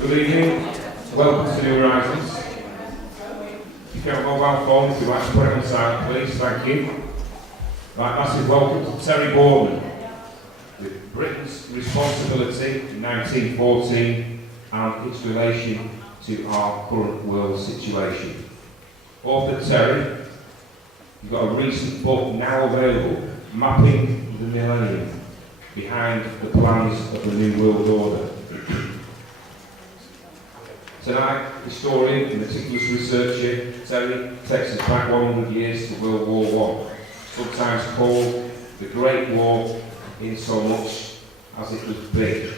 Good evening, welcome to New Horizons. If you have a mobile phone, if you'd like to put it on silent, please, thank you. Right, massive welcome to Terry Boardman, with Britain's responsibility in 1914 and its relation to our current world situation. Author Terry, you've got a recent book now available, Mapping the Millennium, Behind the Plans of the New World Order. Tonight, historian and meticulous researcher Terry takes us back 100 years to World War I, sometimes called the Great War in so much as it was big.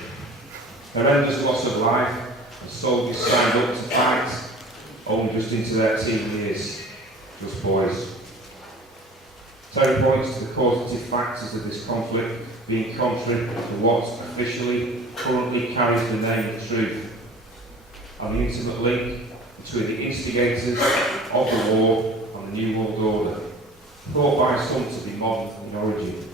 Horrendous loss of life, and soldiers signed up to fight, only just into their teen years, just boys. Terry points to the causative factors of this conflict being contrary to what officially currently carries the name of truth, and the intimate link between the instigators of the war and the New World Order, thought by some to be modern in origin.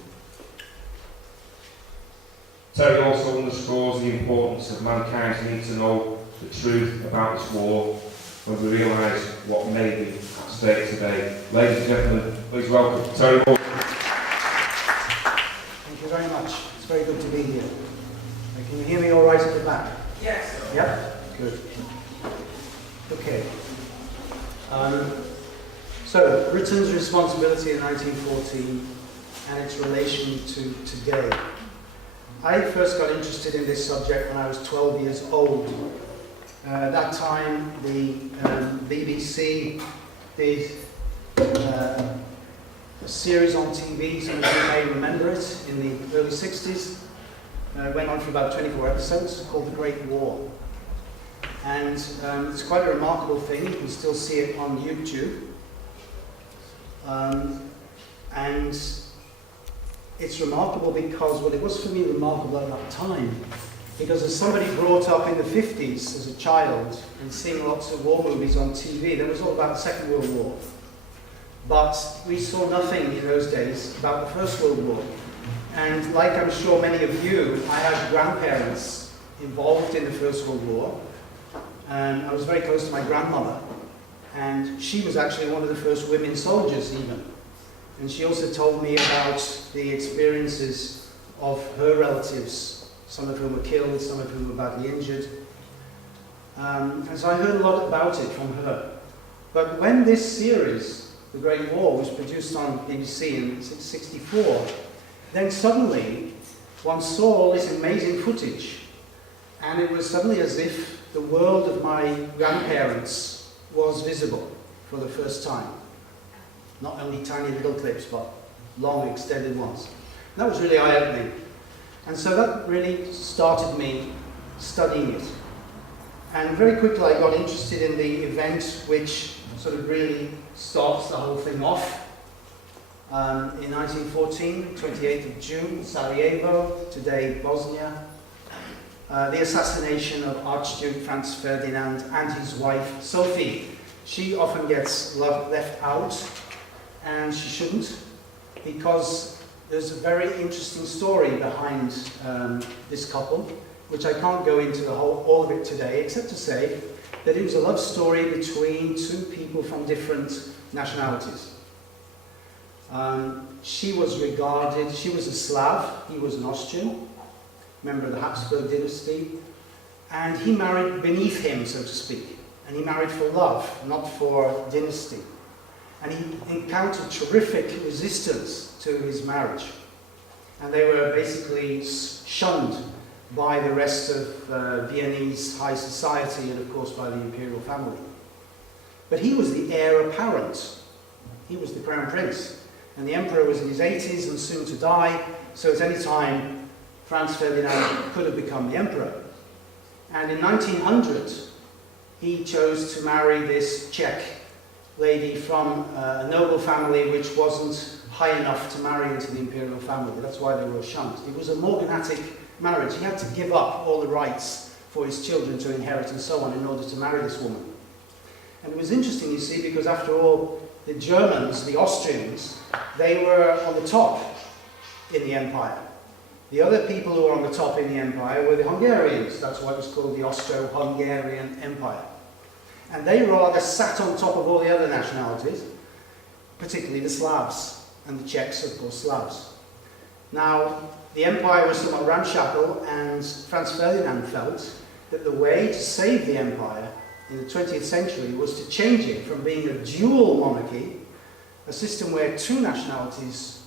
Terry also underscores the importance of mankind's need to know the truth about this war when we realise what may be at stake today. Ladies and gentlemen, please welcome Terry Boardman. Thank you very much. It's very good to be here. Can you hear me all right at the back? Yes. Yep? Good. Okay. So, Britain's responsibility in 1914 and its relation to today. I first got interested in this subject when I was 12 years old. At that time, the BBC did a series on TV, some of you may remember it, in the early 60s. It went on for about 24 episodes, called The Great War. And it's quite a remarkable thing. You can still see it on YouTube. And it's remarkable because, well, it was for me remarkable at that time, because as somebody brought up in the 50s as a child and seeing lots of war movies on TV, that was all about the Second World War. But we saw nothing in those days about the First World War. And like I'm sure many of you, I had grandparents involved in the First World War. And I was very close to my grandmother, and she was actually one of the first women soldiers even. And she also told me about the experiences of her relatives, some of whom were killed, some of whom were badly injured. And so I heard a lot about it from her. But when this series, The Great War, was produced on BBC in 1964, then suddenly one saw all this amazing footage, and it was suddenly as if the world of my grandparents was visible for the first time. Not only tiny little clips, but long extended ones. And that was really eye-opening. And so that really started me studying it. And very quickly I got interested in the event which sort of really starts the whole thing off. In 1914, 28th of June, Sarajevo, today Bosnia. The assassination of Archduke Franz Ferdinand and his wife Sophie. She often gets left out, and she shouldn't, because there's a very interesting story behind this couple, which I can't go into all of it today, except to say that it was a love story between two people from different nationalities. She was a Slav, he was an Austrian, member of the Habsburg dynasty, and he married beneath him, so to speak. And he married for love, not for dynasty. And he encountered terrific resistance to his marriage. And they were basically shunned by the rest of Viennese high society and, of course, by the imperial family. But he was the heir apparent. He was the crown prince. And the emperor was in his 80s and soon to die, so at any time, Franz Ferdinand could have become the emperor. And in 1900, he chose to marry this Czech lady from a noble family which wasn't high enough to marry into the imperial family. That's why they were shunned. It was a morganatic marriage. He had to give up all the rights for his children to inherit and so on in order to marry this woman. And it was interesting, you see, because after all, the Germans, the Austrians, they were on the top in the empire. The other people who were on the top in the empire were the Hungarians. That's why it was called the Austro-Hungarian Empire. And they rather sat on top of all the other nationalities, particularly the Slavs, and the Czechs, of course, Slavs. Now, the empire was somewhat ramshackle, and Franz Ferdinand felt that the way to save the empire in the 20th century was to change it from being a dual monarchy, a system where two nationalities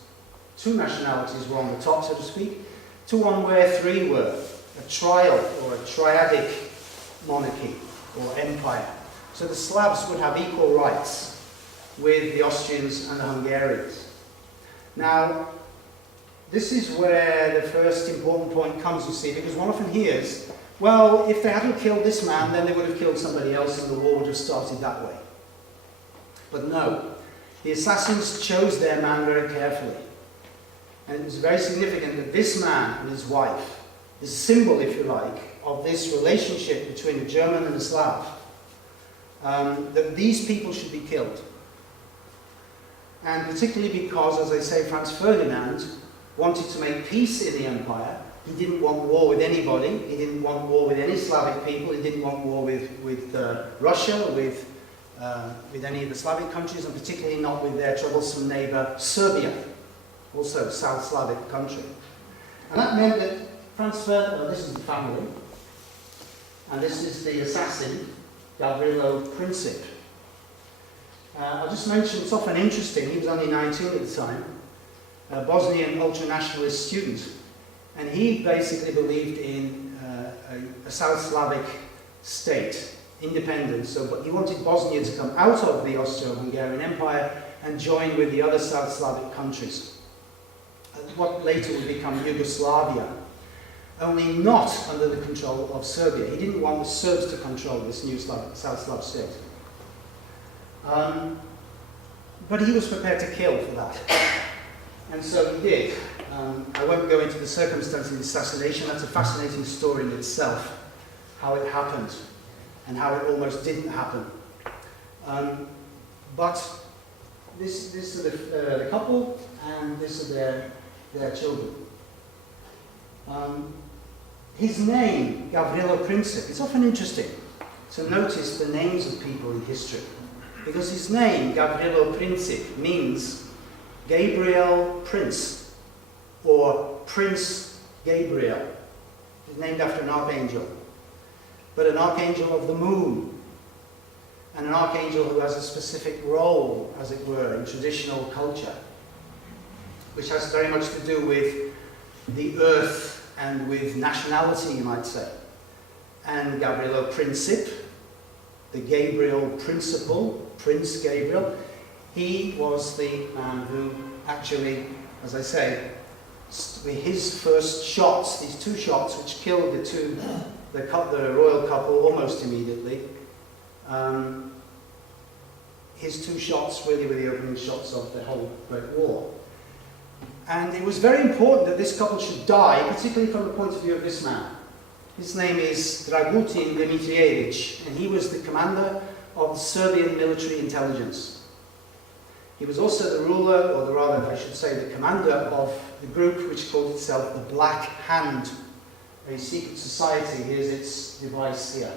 were on the top, so to speak, to one where three were, a trial or a triadic monarchy or empire. So the Slavs would have equal rights with the Austrians and the Hungarians. Now, this is where the first important point comes, you see, because one often hears, well, if they hadn't killed this man, then they would have killed somebody else and the war would have started that way. But no, the assassins chose their man very carefully. And it was very significant that this man and his wife is a symbol, if you like, of this relationship between a German and a Slav. That these people should be killed. And particularly because, as I say, Franz Ferdinand wanted to make peace in the empire. He didn't want war with anybody. He didn't want war with any Slavic people. He didn't want war with Russia, with any of the Slavic countries, and particularly not with their troublesome neighbour Serbia, also a South Slavic country. And that meant that Franz Ferdinand, well, this is the family, and this is the assassin, Gavrilo Princip. I'll just mention, it's often interesting, he was only 19 at the time, a Bosnian ultra-nationalist student, and he basically believed in a South Slavic state, independence, but he wanted Bosnia to come out of the Austro-Hungarian Empire and join with the other South Slavic countries, what later would become Yugoslavia, only not under the control of Serbia. He didn't want the Serbs to control this new South Slav state. But he was prepared to kill for that. And so he did. I won't go into the circumstances of the assassination. That's a fascinating story in itself, how it happened and how it almost didn't happen. But this is the couple, and this are their children. His name, Gavrilo Princip, it's often interesting to notice the names of people in history, because his name, Gavrilo Princip, means Gabriel Prince, or Prince Gabriel. He's named after an archangel, but an archangel of the moon, and an archangel who has a specific role, as it were, in traditional culture, which has very much to do with the earth and with nationality, you might say. And Gavrilo Princip, the Gabriel principle, Prince Gabriel, he was the man who actually, as I say, his first shots, these two shots which killed the royal couple almost immediately, his two shots really were the opening shots of the whole Great War. And it was very important that this couple should die, particularly from the point of view of this man. His name is Dragutin Dmitrievich, and he was the commander of the Serbian military intelligence. He was also the ruler, or rather I should say the commander of the group which called itself the Black Hand, a secret society. Here's its device here.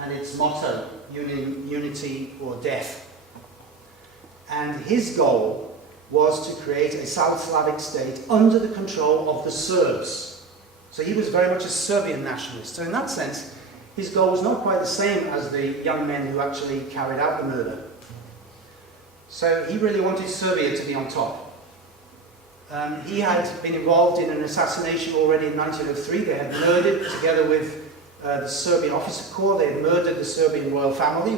And its motto, unity or death. And his goal was to create a South Slavic state under the control of the Serbs. So he was very much a Serbian nationalist. So in that sense, his goal was not quite the same as the young men who actually carried out the murder. So he really wanted Serbia to be on top. He had been involved in an assassination already in 1903. They had murdered, together with the Serbian officer corps, they had murdered the Serbian royal family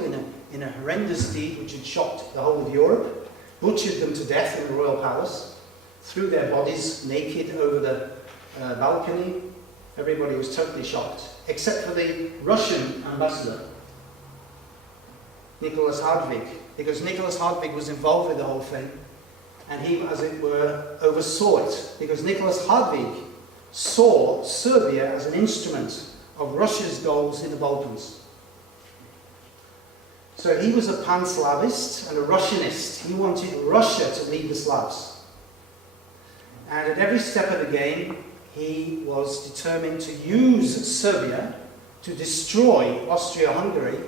in a horrendous deed which had shocked the whole of Europe. Butchered them to death in the royal palace, threw their bodies naked over the balcony. Everybody was totally shocked, except for the Russian ambassador, Nicholas Hardwig, because Nicholas Hardwig was involved with the whole thing, and he, as it were, oversaw it, because Nicholas Hardwig saw Serbia as an instrument of Russia's goals in the Balkans. So he was a pan-Slavist and a Russianist. He wanted Russia to lead the Slavs. And at every step of the game, he was determined to use Serbia to destroy Austria-Hungary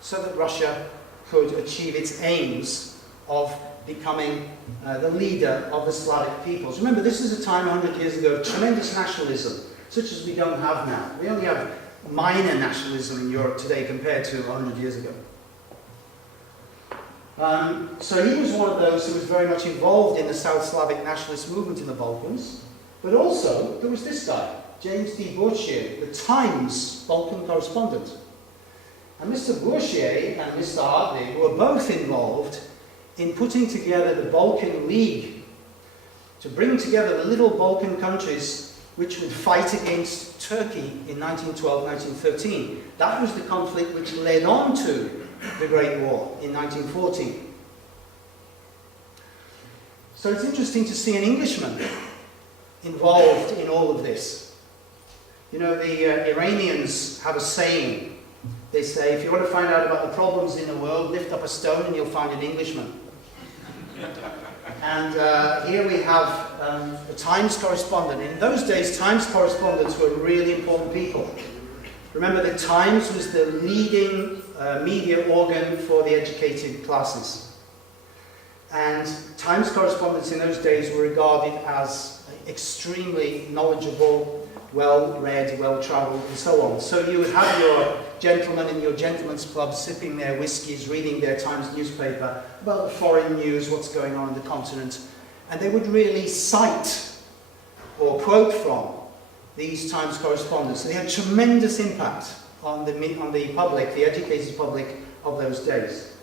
so that Russia could achieve its aims of becoming the leader of the Slavic peoples. Remember, this is a time 100 years ago of tremendous nationalism, such as we don't have now. We only have minor nationalism in Europe today compared to 100 years ago. So he was one of those who was very much involved in the South Slavic nationalist movement in the Balkans. But also, there was this guy, James D. Bourchier, the Times Balkan correspondent. And Mr. Bourchier and Mr. Hartley were both involved in putting together the Balkan League to bring together the little Balkan countries which would fight against Turkey in 1912-1913. That was the conflict which led on to the Great War in 1914. So it's interesting to see an Englishman involved in all of this. You know, the Iranians have a saying. They say, if you want to find out about the problems in the world, lift up a stone and you'll find an Englishman. And here we have a Times correspondent. In those days, Times correspondents were really important people. Remember, the Times was the leading media organ for the educated classes. And Times correspondents in those days were regarded as extremely knowledgeable, well-read, well-travelled, and so on. So you would have your gentlemen in your gentlemen's club sipping their whiskies, reading their Times newspaper about the foreign news, what's going on in the continent, and they would really cite or quote from these Times correspondents. They had tremendous impact on the public, the educated public of those days.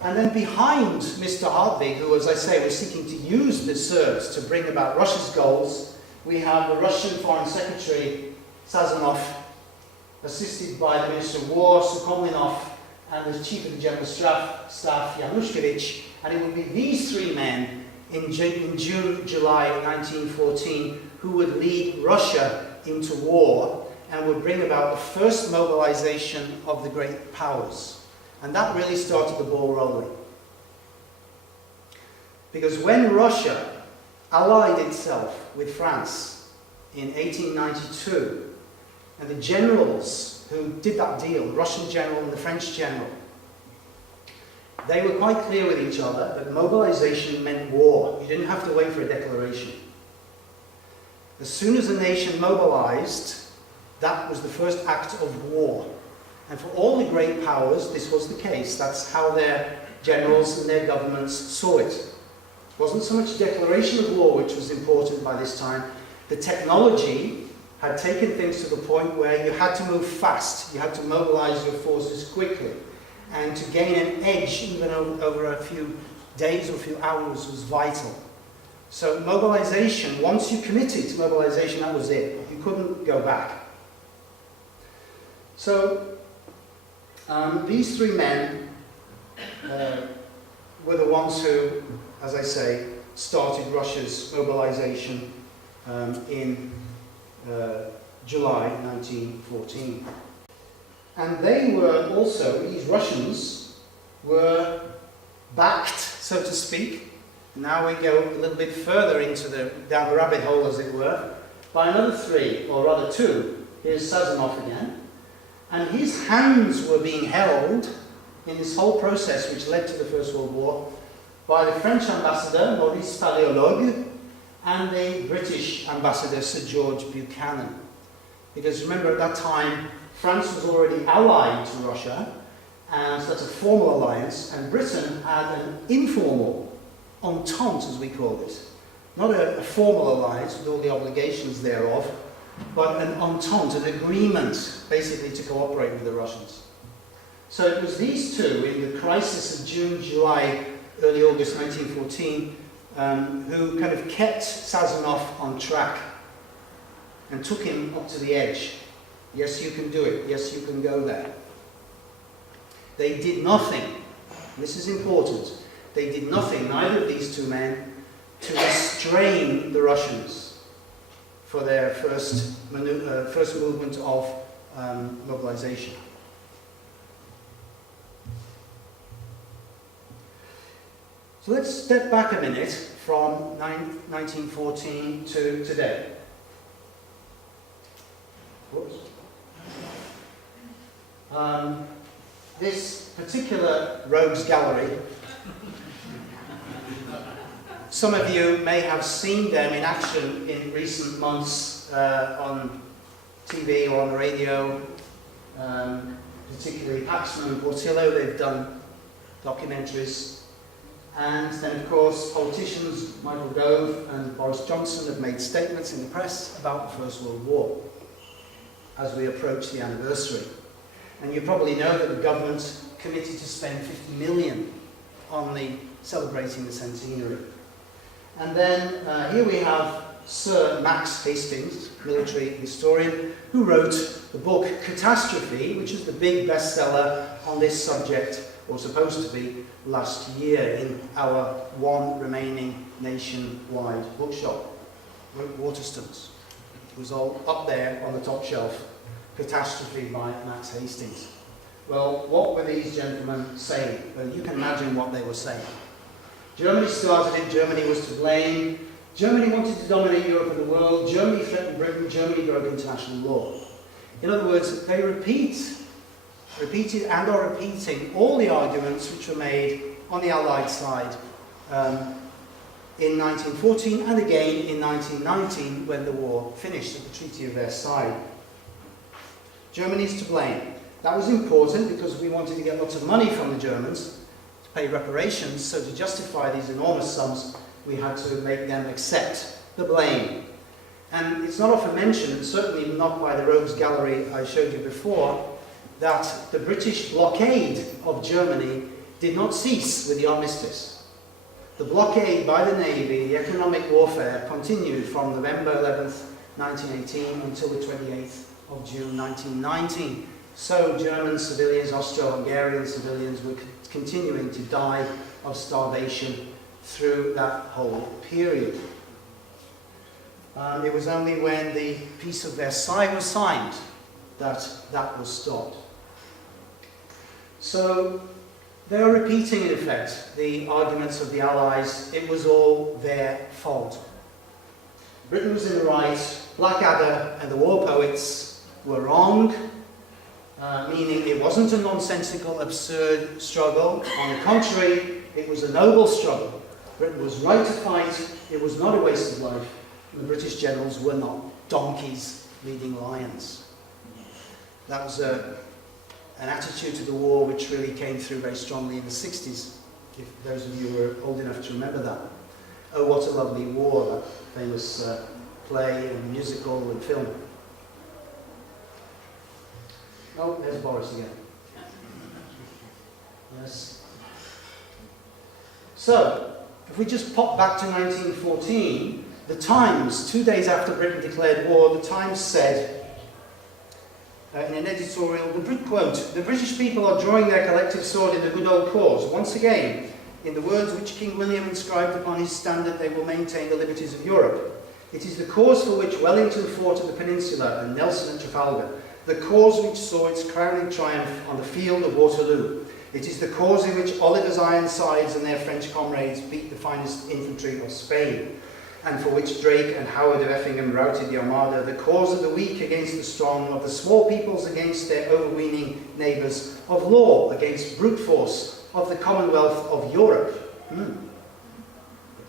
And then behind Mr. Hartwig, who, as I say, was seeking to use the Serbs to bring about Russia's goals, we have the Russian Foreign Secretary, Sazonov, assisted by the Minister of War, Sukhomlinov, and the Chief of the General Staff, Yanushkevich. And it would be these three men in June, July 1914 who would lead Russia into war and would bring about the first mobilization of the great powers. And that really started the ball rolling. Because when Russia allied itself with France in 1892, and the generals who did that deal, the Russian general and the French general, they were quite clear with each other that mobilization meant war. You didn't have to wait for a declaration. As soon as a nation mobilized, that was the first act of war. And for all the great powers, this was the case. That's how their generals and their governments saw it. It wasn't so much declaration of war which was important by this time. The technology had taken things to the point where you had to move fast. You had to mobilize your forces quickly. And to gain an edge, even over a few days or a few hours, was vital. So mobilization, once you committed to mobilization, that was it. You couldn't go back. So these three men were the ones who, as I say, started Russia's mobilization in July 1914. And they were also, these Russians were backed, so to speak. Now we go a little bit further down the rabbit hole, as it were, by another three, or rather two. Here's Sazonov again. And his hands were being held in this whole process which led to the First World War by the French ambassador, Maurice Paléologue, and the British ambassador, Sir George Buchanan. Because remember, at that time, France was already allied to Russia, and so that's a formal alliance, and Britain had an informal entente, as we call it. Not a formal alliance with all the obligations thereof, but an entente, an agreement, basically, to cooperate with the Russians. So it was these two, in the crisis of June, July, early August 1914, who kind of kept Sazonov on track and took him up to the edge. Yes, you can do it. Yes, you can go there. They did nothing. This is important. They did nothing, neither of these two men, to restrain the Russians for their first movement of mobilization. So let's step back a minute from 1914 to today. Whoops. This particular rogues gallery, some of you may have seen them in action in recent months on TV or on the radio, particularly Paxman and Portillo. They've done documentaries. And then, of course, politicians Michael Gove and Boris Johnson have made statements in the press about the First World War as we approach the anniversary. And you probably know that the government committed to spend 50 million on celebrating the centenary. And then here we have Sir Max Hastings, military historian, who wrote the book Catastrophe, which is the big bestseller on this subject, or supposed to be, last year in our one remaining nationwide bookshop, Waterstones. It was all up there on the top shelf, Catastrophe by Max Hastings. Well, what were these gentlemen saying? Well, you can imagine what they were saying. Germany started it, Germany was to blame, Germany wanted to dominate Europe and the world, Germany threatened Britain, Germany broke international law. In other words, they repeated and are repeating all the arguments which were made on the Allied side in 1914 and again in 1919 when the war finished at the Treaty of Versailles. Germany's to blame. That was important because we wanted to get lots of money from the Germans to pay reparations, so to justify these enormous sums we had to make them accept the blame. And it's not often mentioned, certainly not by the Rogues Gallery I showed you before, that the British blockade of Germany did not cease with the armistice. The blockade by the Navy, the economic warfare, continued from November 11th, 1918 until the 28th of June 1919. So German civilians, Austro-Hungarian civilians were continuing to die of starvation through that whole period. It was only when the Peace of Versailles was signed that that was stopped. So they are repeating, in effect, the arguments of the Allies. It was all their fault. Britain was in the right, Blackadder and the war poets were wrong, meaning it wasn't a nonsensical, absurd struggle. On the contrary, it was a noble struggle. Britain was right to fight, it was not a waste of life, and the British generals were not donkeys leading lions. That was an attitude to the war which really came through very strongly in the 60s, if those of you were old enough to remember that. Oh, What a Lovely War, that famous play and musical and film. Oh, there's Boris again. Yes. So, if we just pop back to 1914, the Times, 2 days after Britain declared war, the Times said, in an editorial, quote, "The British people are drawing their collective sword in the good old cause. Once again, in the words which King William inscribed upon his standard, they will maintain the liberties of Europe. It is the cause for which Wellington fought at the Peninsula and Nelson at Trafalgar, the cause which saw its crowning triumph on the field of Waterloo. It is the cause in which Oliver's Ironsides and their French comrades beat the finest infantry of Spain, and for which Drake and Howard of Effingham routed the Armada, the cause of the weak against the strong, of the small peoples against their overweening neighbours, of law against brute force, of the Commonwealth of Europe." The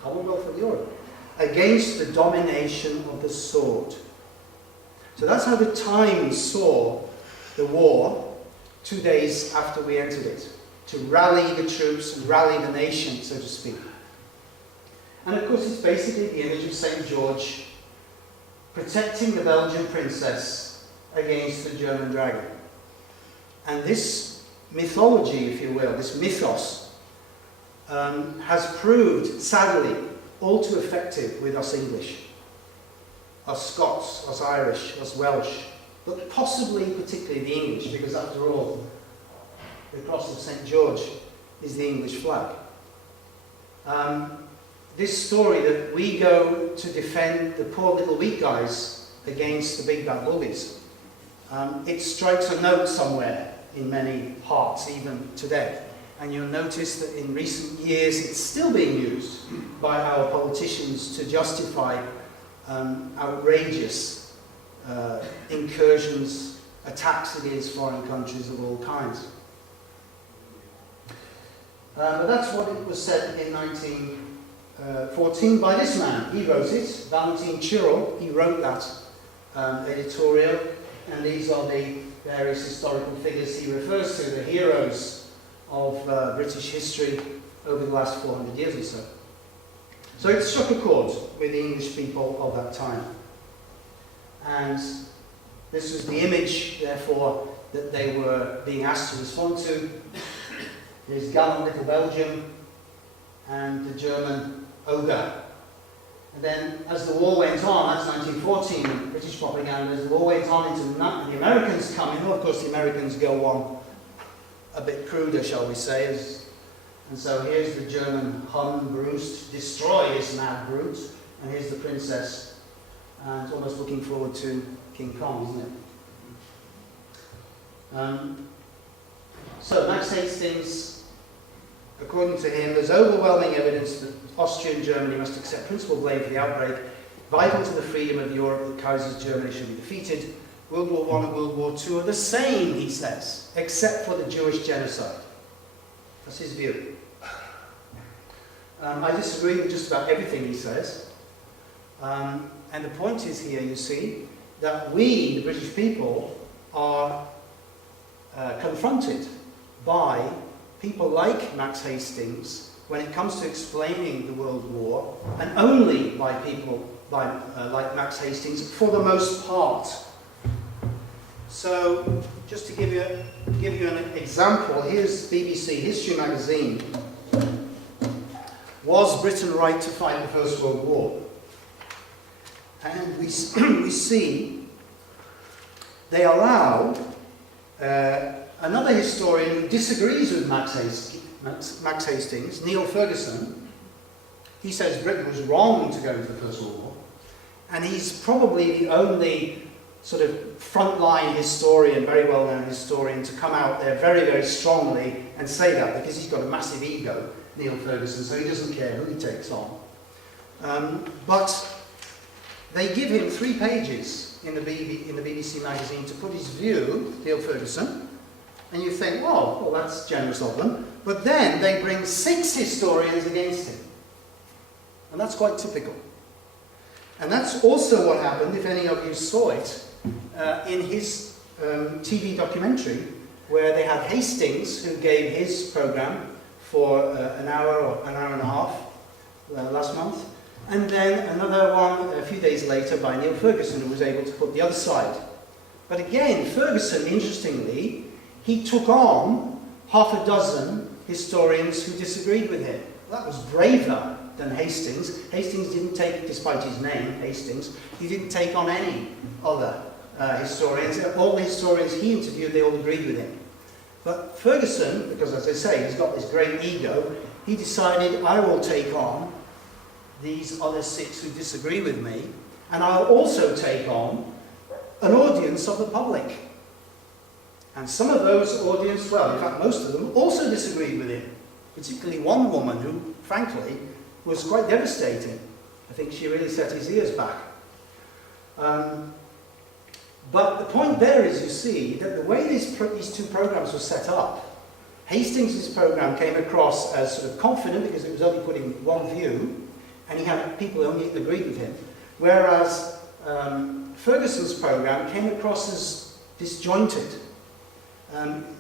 Commonwealth of Europe. "Against the domination of the sword." So that's how the Times saw the war 2 days after we entered it, to rally the troops and rally the nation, so to speak. And of course it's basically the image of St. George protecting the Belgian princess against the German dragon. And this mythology, if you will, this mythos, has proved, sadly, all too effective with us English, us Scots, us Irish, us Welsh, but possibly particularly the English, because after all, the cross of St. George is the English flag. This story that we go to defend the poor little weak guys against the big bad bullies, it strikes a note somewhere in many hearts, even today. And you'll notice that in recent years it's still being used by our politicians to justify outrageous incursions, attacks against foreign countries of all kinds. But that's what it was said in 1914 by this man. He wrote it, Valentine Chirol. He wrote that editorial, and these are the various historical figures he refers to, the heroes of British history over the last 400 years or so. So it struck a chord with the English people of that time. And this was the image, therefore, that they were being asked to respond to. There's gallant little Belgium and the German ogre. And then, as the war went on, that's 1914, British propaganda, as the war went on into the Americans come in. Well, of course, the Americans go on a bit cruder, shall we say. And so here's the German Hun, Brust, destroy this mad brute. And here's the princess. And it's almost looking forward to King Kong, isn't it? So Max Hastings, according to him, there's overwhelming evidence that Austria and Germany must accept principal blame for the outbreak. Vital to the freedom of Europe that Kaiser's Germany should be defeated. World War I and World War II are the same, he says, except for the Jewish genocide. That's his view. I disagree with just about everything he says. And the point is here, you see, that we, the British people, are confronted by people like Max Hastings when it comes to explaining the World War, and only by people like Max Hastings for the most part. So, just to give you an example, here's BBC History magazine. Was Britain right to fight the First World War? And we see they allow another historian who disagrees with Max Hastings, Neil Ferguson. He says Britain was wrong to go into the First World War. And he's probably the only sort of frontline historian, very well-known historian, to come out there very, very strongly and say that, because he's got a massive ego, Neil Ferguson, so he doesn't care who he takes on. But they give him 3 pages in the BBC magazine to put his view, Neil Ferguson, and you think, well, that's generous of them. But then they bring 6 historians against him. And that's quite typical. And that's also what happened, if any of you saw it, in his TV documentary, where they had Hastings, who gave his program for an hour or an hour and a half last month, and then another one a few days later by Neil Ferguson, who was able to put the other side. But again, Ferguson, interestingly, he took on half a dozen historians who disagreed with him. That was braver than Hastings. Hastings didn't take, despite his name, Hastings, he didn't take on any other historians. All the historians he interviewed, they all agreed with him. But Ferguson, because as I say, he's got this great ego, he decided, I will take on these other 6 who disagree with me, and I'll also take on an audience of the public. And some of those audience, well, in fact most of them, also disagreed with him. Particularly one woman who, frankly, was quite devastating. I think she really set his ears back. But the point there is, you see, that the way these 2 programs were set up, Hastings' program came across as sort of confident because it was only putting one view, and he had people who only agreed with him, whereas Ferguson's program came across as disjointed.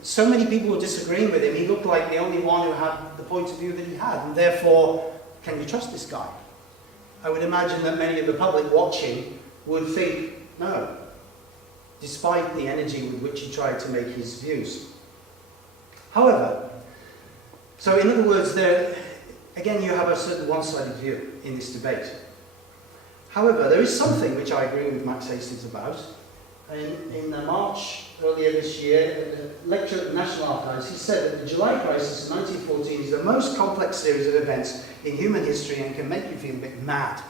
So many people were disagreeing with him, he looked like the only one who had the point of view that he had, and therefore, can you trust this guy? I would imagine that many of the public watching would think, no, despite the energy with which he tried to make his views. However, so in other words, there, again, you have a certain one-sided view in this debate. However, there is something which I agree with Max Hastings about. In March earlier this year, at a lecture at the National Archives, he said that the July crisis of 1914 is the most complex series of events in human history and can make you feel a bit mad.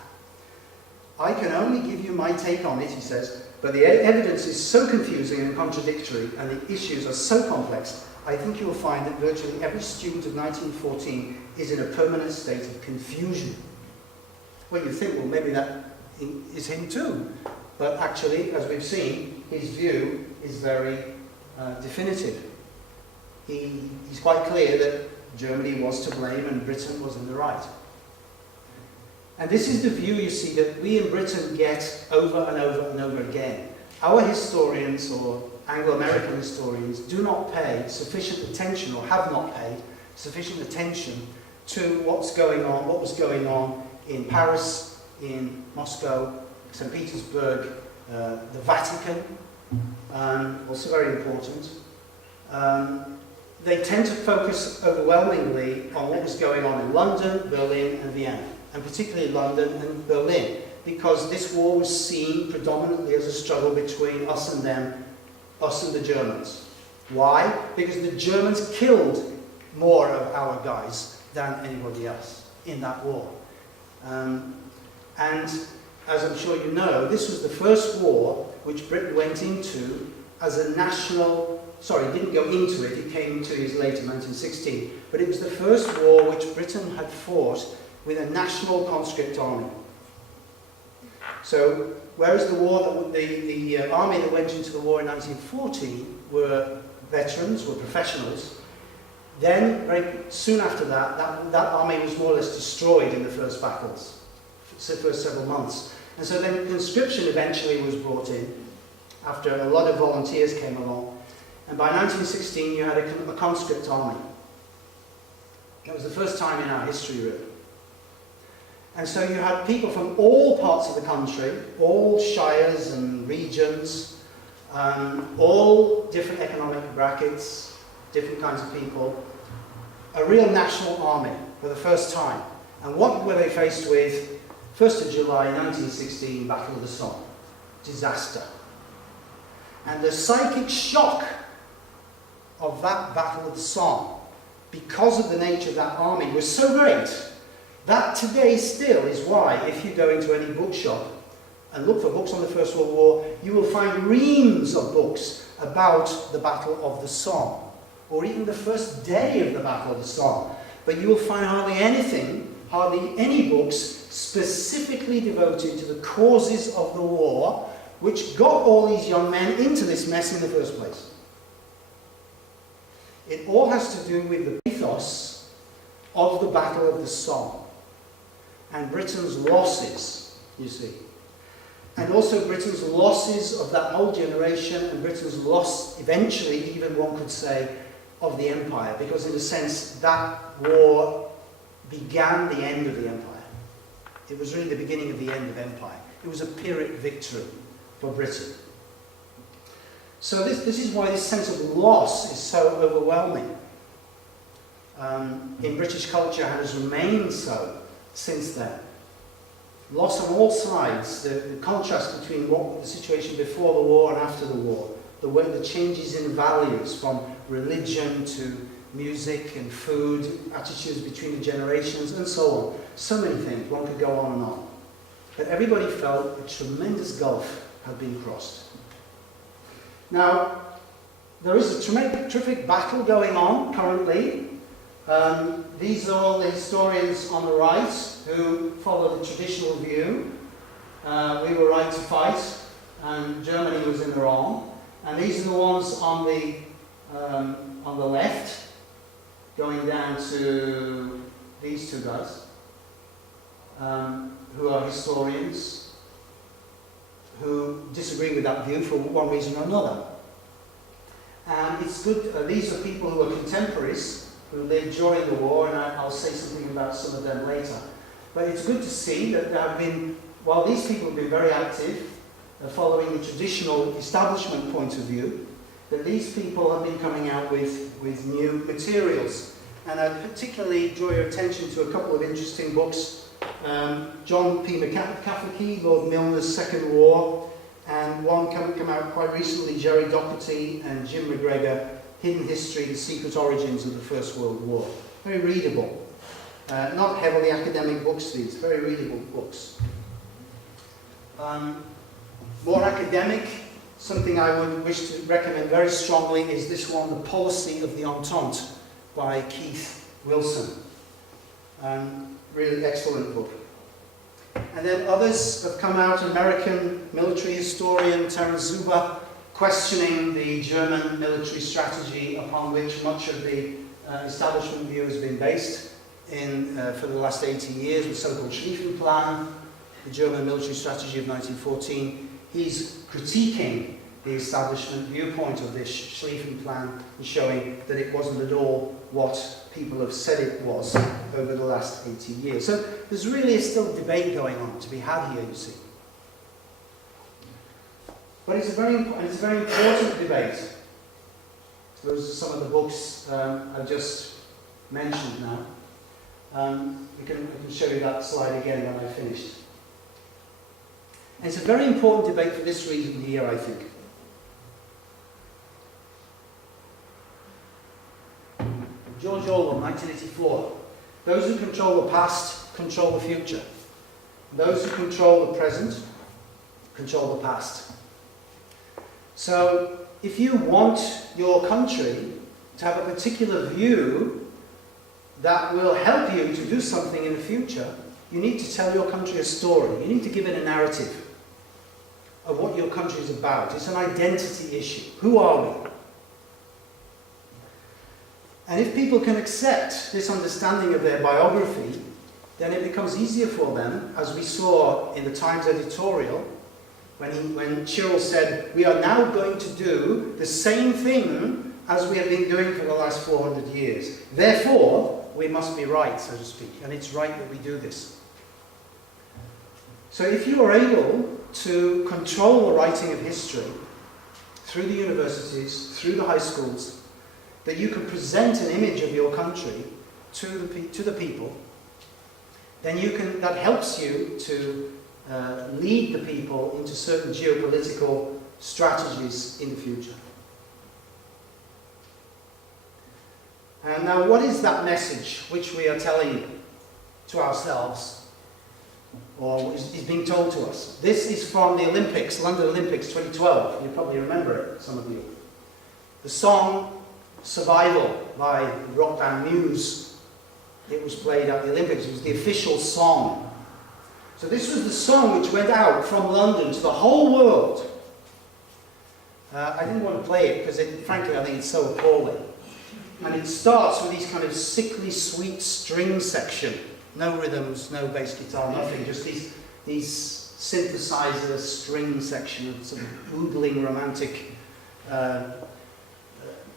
I can only give you my take on it, he says, but the evidence is so confusing and contradictory and the issues are so complex I think you'll find that virtually every student of 1914 is in a permanent state of confusion. Well, you think, well, maybe that is him too. But actually, as we've seen, his view is very definitive. He's quite clear that Germany was to blame and Britain was in the right. And this is the view, you see, that we in Britain get over and over and over again. Our historians, or Anglo-American historians, do not pay sufficient attention, or have not paid sufficient attention to what was going on in Paris, in Moscow, St. Petersburg, the Vatican, also very important. They tend to focus overwhelmingly on what was going on in London, Berlin and Vienna, and particularly London and Berlin, because this war was seen predominantly as a struggle between us and them, us and the Germans. Why? Because the Germans killed more of our guys than anybody else in that war. And as I'm sure you know, this was the first war which Britain went into as a national, sorry, didn't go into it, it came 2 years later, 1916, but it was the first war which Britain had fought with a national conscript army. So, whereas the army that went into the war in 1914 were veterans, were professionals, then very soon after that army was more or less destroyed in the first battles, the first several months. And so then conscription eventually was brought in, after a lot of volunteers came along. And by 1916 you had a conscript army. That was the first time in our history, really. And so you had people from all parts of the country, all shires and regions, all different economic brackets, different kinds of people, a real national army for the first time. And what were they faced with? 1st of July 1916, Battle of the Somme. Disaster. And the psychic shock of that Battle of the Somme, because of the nature of that army, was so great that today still is why, if you go into any bookshop and look for books on the First World War, you will find reams of books about the Battle of the Somme, or even the first day of the Battle of the Somme. But you will find hardly any books specifically devoted to the causes of the war, which got all these young men into this mess in the first place. It all has to do with the ethos of the Battle of the Somme and Britain's losses, you see. And also Britain's losses of that whole generation, and Britain's loss, eventually, even one could say, of the empire, because in a sense that war began the end of the empire. It was really the beginning of the end of empire. It was a Pyrrhic victory for Britain. So this is why this sense of loss is so overwhelming in British culture, and has remained so since then. Loss on all sides, the contrast between what the situation before the war and after the war, the changes in values from religion to music and food, attitudes between the generations, and so on. So many things, one could go on and on. But everybody felt a tremendous gulf had been crossed. Now, there is a terrific battle going on currently. These are all the historians on the right who follow the traditional view. We were right to fight, and Germany was in the wrong. And these are the ones on the left, going down to these two guys, who are historians, who disagree with that view for one reason or another. And it's good, these are people who are contemporaries, who lived during the war, and I'll say something about some of them later. But it's good to see that there have been, while these people have been very active, following the traditional establishment point of view, that these people have been coming out with new materials. And I particularly draw your attention to a couple of interesting books. John P. McCafferty, Lord Milner's Second War, and one come out quite recently, Jerry Doherty and Jim McGregor, Hidden History, The Secret Origins of the First World War. Very readable. Not heavily academic books, these, very readable books. More academic something I would wish to recommend very strongly is this one, The Policy of the Entente, by Keith Wilson. Really excellent book. And then others have come out, American military historian Terence Zuber, questioning the German military strategy upon which much of the establishment view has been based for the last 80 years, the so-called Schlieffen Plan, the German military strategy of 1914. He's critiquing the establishment viewpoint of this Schlieffen Plan and showing that it wasn't at all what people have said it was over the last 80 years. So there's really still a debate going on to be had here, you see. But it's a very important debate. Those are some of the books I've just mentioned now. I can show you that slide again when I've finished. And it's a very important debate for this reason here, I think. George Orwell, 1984. Those who control the past control the future. Those who control the present control the past. So, if you want your country to have a particular view that will help you to do something in the future, you need to tell your country a story. You need to give it a narrative of what your country is about. It's an identity issue. Who are we? And if people can accept this understanding of their biography, then it becomes easier for them, as we saw in the Times editorial, when Chirrell said, we are now going to do the same thing as we have been doing for the last 400 years. Therefore, we must be right, so to speak, and it's right that we do this. So if you are able to control the writing of history through the universities, through the high schools, that you can present an image of your country to the people, then that helps you to lead the people into certain geopolitical strategies in the future. And now, what is that message which we are telling to ourselves, or is being told to us? This is from the Olympics, London Olympics 2012. You probably remember it, some of you. The song Survival by rock band Muse. It was played at the Olympics. It was the official song. So this was the song which went out from London to the whole world. I didn't want to play it because, frankly, I think it's so appalling. And it starts with these kind of sickly sweet string section. No rhythms, no bass guitar, nothing. Just these synthesizer string section of sort of oodling romantic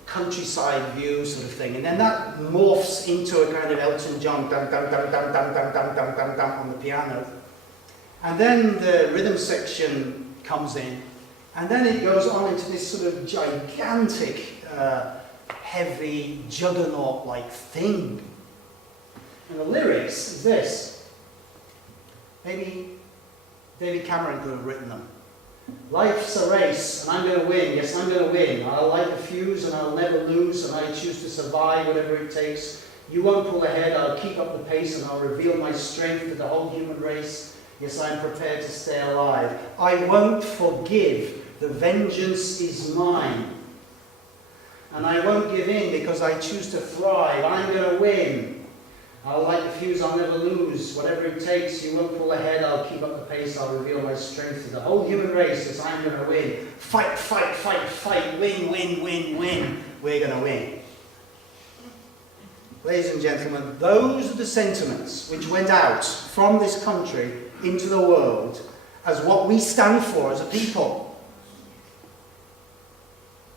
countryside view sort of thing, and then that morphs into a kind of Elton John dum dum dum dum dum dum dum dum dum dum on the piano, and then the rhythm section comes in, and then it goes on into this sort of gigantic, heavy juggernaut-like thing. And the lyrics is this. Maybe David Cameron could have written them. Life's a race, and I'm going to win. Yes, I'm going to win. I'll light the fuse, and I'll never lose, and I choose to survive whatever it takes. You won't pull ahead. I'll keep up the pace, and I'll reveal my strength to the whole human race. Yes, I'm prepared to stay alive. I won't forgive. The vengeance is mine. And I won't give in because I choose to thrive. I'm going to win. I'll light the fuse, I'll never lose. Whatever it takes, you won't pull ahead. I'll keep up the pace, I'll reveal my strength to the whole human race. Yes, I'm going to win. Fight, fight, fight, fight. Win, win, win, win. We're going to win. Ladies and gentlemen, those are the sentiments which went out from this country into the world as what we stand for as a people.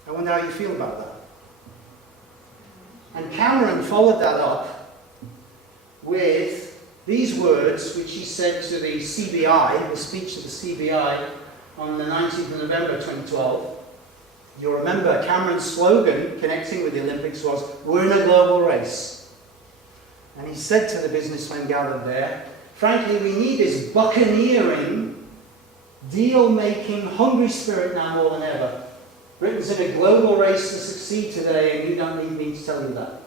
I wonder how you feel about that. And Cameron followed that up with these words which he said to the CBI, the speech to the CBI on the 19th of November 2012. You'll remember Cameron's slogan connecting with the Olympics was, "We're in a global race." And he said to the businessmen gathered there, frankly, we need this buccaneering, deal-making, hungry spirit now more than ever. Britain's in a global race to succeed today, and you don't need me to tell you that.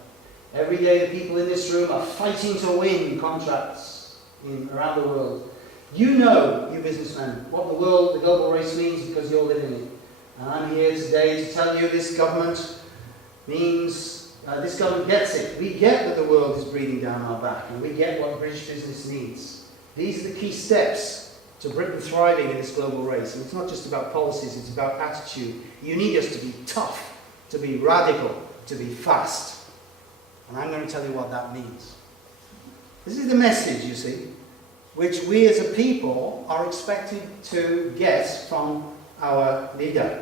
Every day the people in this room are fighting to win contracts around the world. You know, you businessmen, what the global race means because you're living it. And I'm here today to tell you this government this government gets it. We get that the world is breathing down our back, and we get what British business needs. These are the key steps to Britain thriving in this global race. And it's not just about policies, it's about attitude. You need us to be tough, to be radical, to be fast. And I'm going to tell you what that means. This is the message, you see, which we as a people are expected to get from our leader.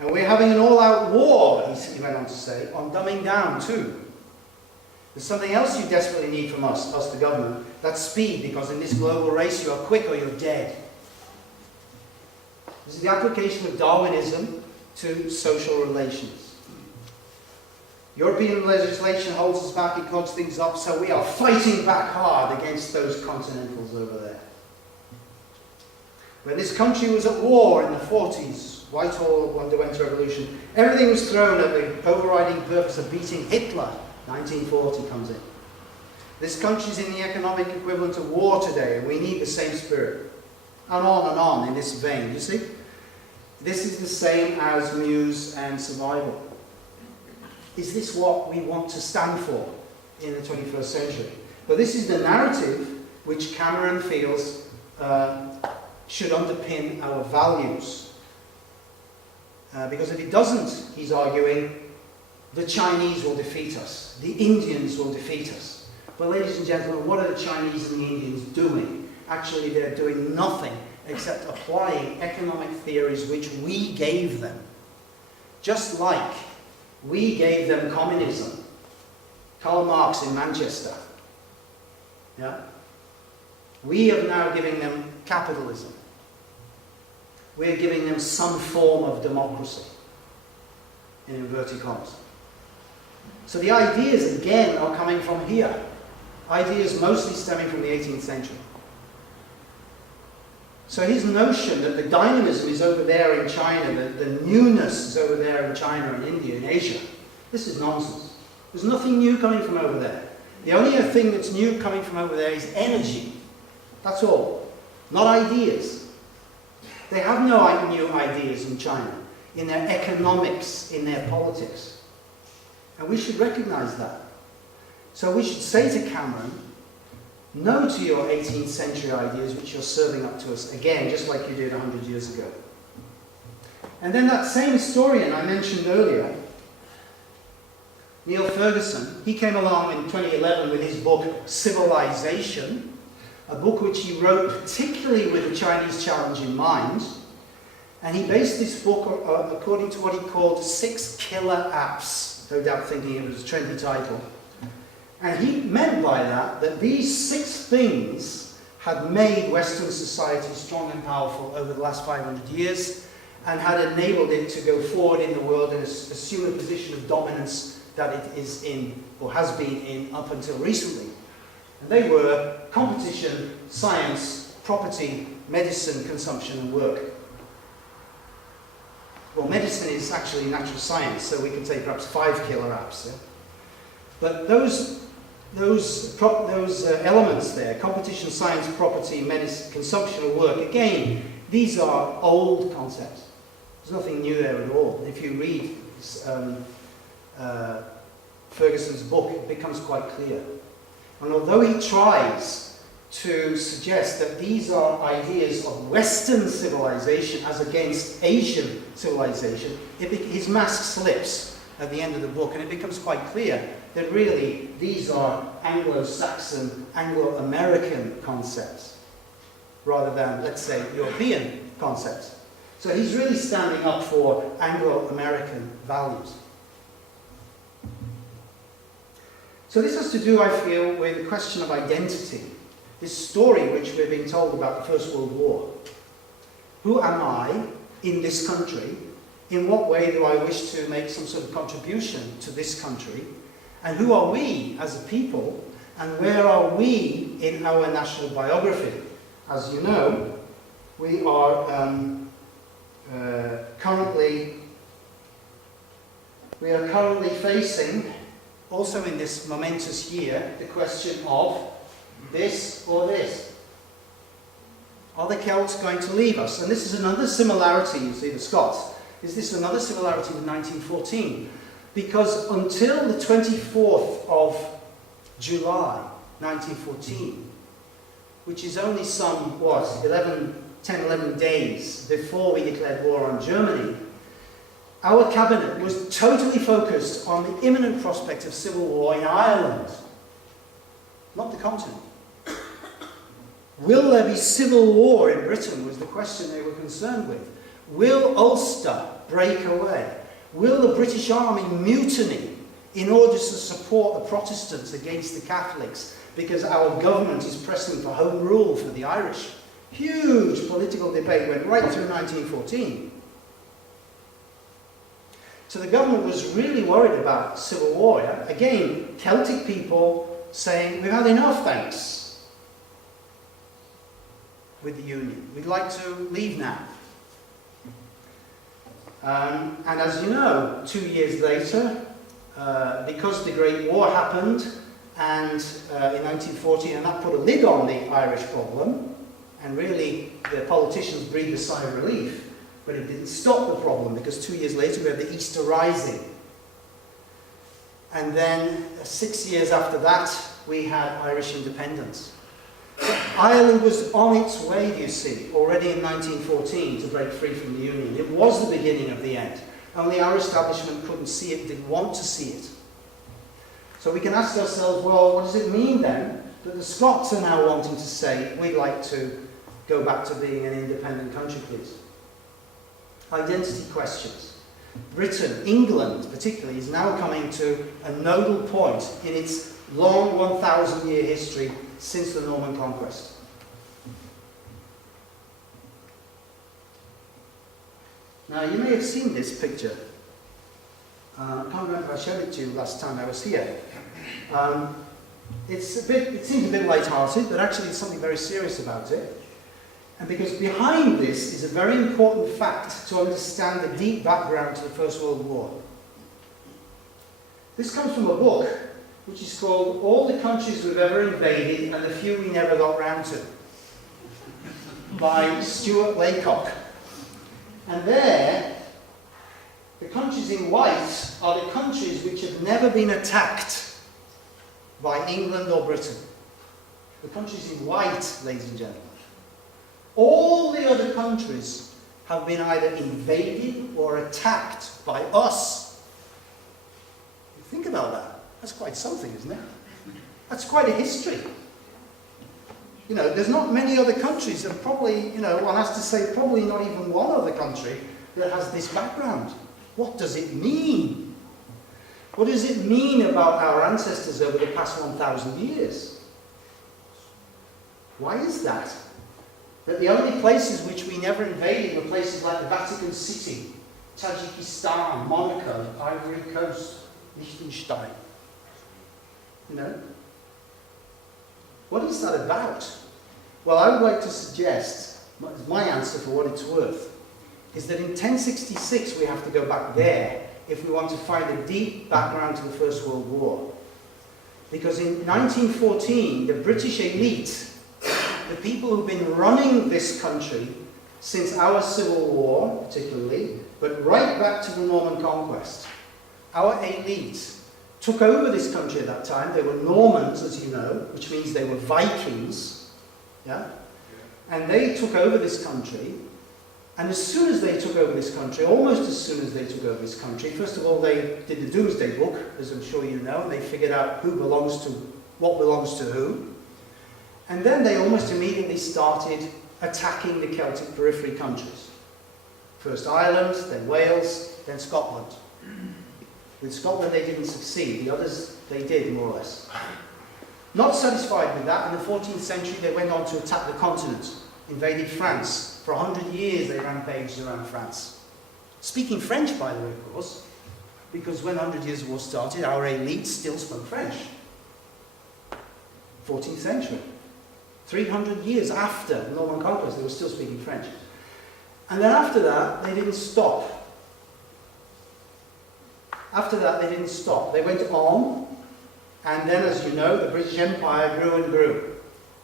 And we're having an all-out war, he went on to say, on dumbing down too. There's something else you desperately need from us the government. That's speed, because in this global race you are quick or you're dead. This is the application of Darwinism to social relations. European legislation holds us back, it clogs things up, so we are fighting back hard against those continentals over there. When this country was at war in the 40s, Whitehall underwent a revolution, everything was thrown at the overriding purpose of beating Hitler. 1940 comes in. This country's in the economic equivalent of war today, and we need the same spirit. And on in this vein, you see? This is the same as muse and survival. Is this what we want to stand for in the 21st century? But this is the narrative which Cameron feels should underpin our values. Because if it doesn't, he's arguing, the Chinese will defeat us. The Indians will defeat us. But ladies and gentlemen, what are the Chinese and the Indians doing? Actually, they're doing nothing except applying economic theories which we gave them. Just like we gave them communism. Karl Marx in Manchester. Yeah? We are now giving them capitalism. We're giving them some form of democracy, in inverted commas. So the ideas, again, are coming from here. Ideas mostly stemming from the 18th century. So his notion that the dynamism is over there in China, the newness is over there in China and India and Asia, this is nonsense. There's nothing new coming from over there. The only thing that's new coming from over there is energy. That's all. Not ideas. They have no new ideas in China, in their economics, in their politics. And we should recognize that. So we should say to Cameron, no to your 18th century ideas which you're serving up to us again, just like you did 100 years ago. And then that same historian I mentioned earlier, Neil Ferguson, he came along in 2011 with his book Civilization, a book which he wrote particularly with the Chinese challenge in mind. And he based this book according to what he called 6 killer apps, no doubt thinking it was a trendy title. And he meant by that these 6 things had made Western society strong and powerful over the last 500 years and had enabled it to go forward in the world and assume a position of dominance that it is in, or has been in, up until recently. And they were competition, science, property, medicine, consumption, and work. Well, medicine is actually natural science, so we can say perhaps 5 killer apps. Yeah? But those elements there, competition, science, property, medicine, consumption, and work, again, these are old concepts. There's nothing new there at all. If you read Ferguson's book, it becomes quite clear. And although he tries to suggest that these are ideas of Western civilization as against Asian civilization, his mask slips at the end of the book, and it becomes quite clear that really these are Anglo-Saxon, Anglo-American concepts, rather than, let's say, European concepts. So he's really standing up for Anglo-American values. So this has to do, I feel, with the question of identity. This story which we're being told about the First World War. Who am I in this country? In what way do I wish to make some sort of contribution to this country? And who are we as a people? And where are we in our national biography? As you know, we are currently facing, also in this momentous year, the question of this or this. Are the Celts going to leave us? And this is another similarity, you see, the Scots. Is this another similarity with 1914? Because until the 24th of July 1914, which is only some, 10, 11 days before we declared war on Germany, our cabinet was totally focused on the imminent prospect of civil war in Ireland, not the continent. Will there be civil war in Britain was the question they were concerned with. Will Ulster break away? Will the British Army mutiny in order to support the Protestants against the Catholics because our government is pressing for home rule for the Irish? Huge political debate went right through 1914. So the government was really worried about civil war. Yeah? Again, Celtic people saying, we've had enough, thanks, with the Union. We'd like to leave now. And as you know, 2 years later, because the Great War happened, and in 1914, and that put a lid on the Irish problem, and really the politicians breathed a sigh of relief, but it didn't stop the problem, because 2 years later we had the Easter Rising. And then 6 years after that, we had Irish independence. Ireland was on its way, you see, already in 1914 to break free from the Union. It was the beginning of the end. Only our establishment couldn't see it, didn't want to see it. So we can ask ourselves, well, what does it mean then that the Scots are now wanting to say, we'd like to go back to being an independent country, please? Identity questions. Britain, England particularly, is now coming to a nodal point in its long 1,000-year history since the Norman Conquest. Now, you may have seen this picture. I can't remember if I showed it to you last time I was here. It seems a bit light-hearted, but actually there's something very serious about it. And because behind this is a very important fact to understand the deep background to the First World War. This comes from a book which is called All the Countries We've Ever Invaded and the Few We Never Got Round to, by Stuart Laycock. And there, the countries in white are the countries which have never been attacked by England or Britain. The countries in white, ladies and gentlemen. All the other countries have been either invaded or attacked by us. Think about that. That's quite something, isn't it? That's quite a history. You know, there's not many other countries, and probably, you know, one has to say probably not even one other country that has this background. What does it mean? What does it mean about our ancestors over the past 1,000 years? Why is that? That the only places which we never invaded were places like the Vatican City, Tajikistan, Monaco, Ivory Coast, Liechtenstein. You know? What is that about? Well, I would like to suggest, my answer for what it's worth, is that in 1066 we have to go back there if we want to find a deep background to the First World War. Because in 1914, the British elite, the people who've been running this country since our Civil War, particularly, but right back to the Norman Conquest, our elite took over this country at that time. They were Normans, as you know, which means they were Vikings. Yeah? And they took over this country. And as soon as they took over this country, almost as soon as they took over this country, first of all, they did the Doomsday Book, as I'm sure you know, and they figured out who belongs to, what belongs to who. And then they almost immediately started attacking the Celtic periphery countries. First Ireland, then Wales, then Scotland. With Scotland they didn't succeed, the others they did, more or less. Not satisfied with that, in the 14th century they went on to attack the continent, invaded France. For 100 years they rampaged around France. Speaking French, by the way, of course, because when 100 Years' War started, our elite still spoke French. 14th century. 300 years after the Norman Conquest, they were still speaking French. And then after that, they didn't stop. After that, they didn't stop. They went on, and then, as you know, the British Empire grew and grew.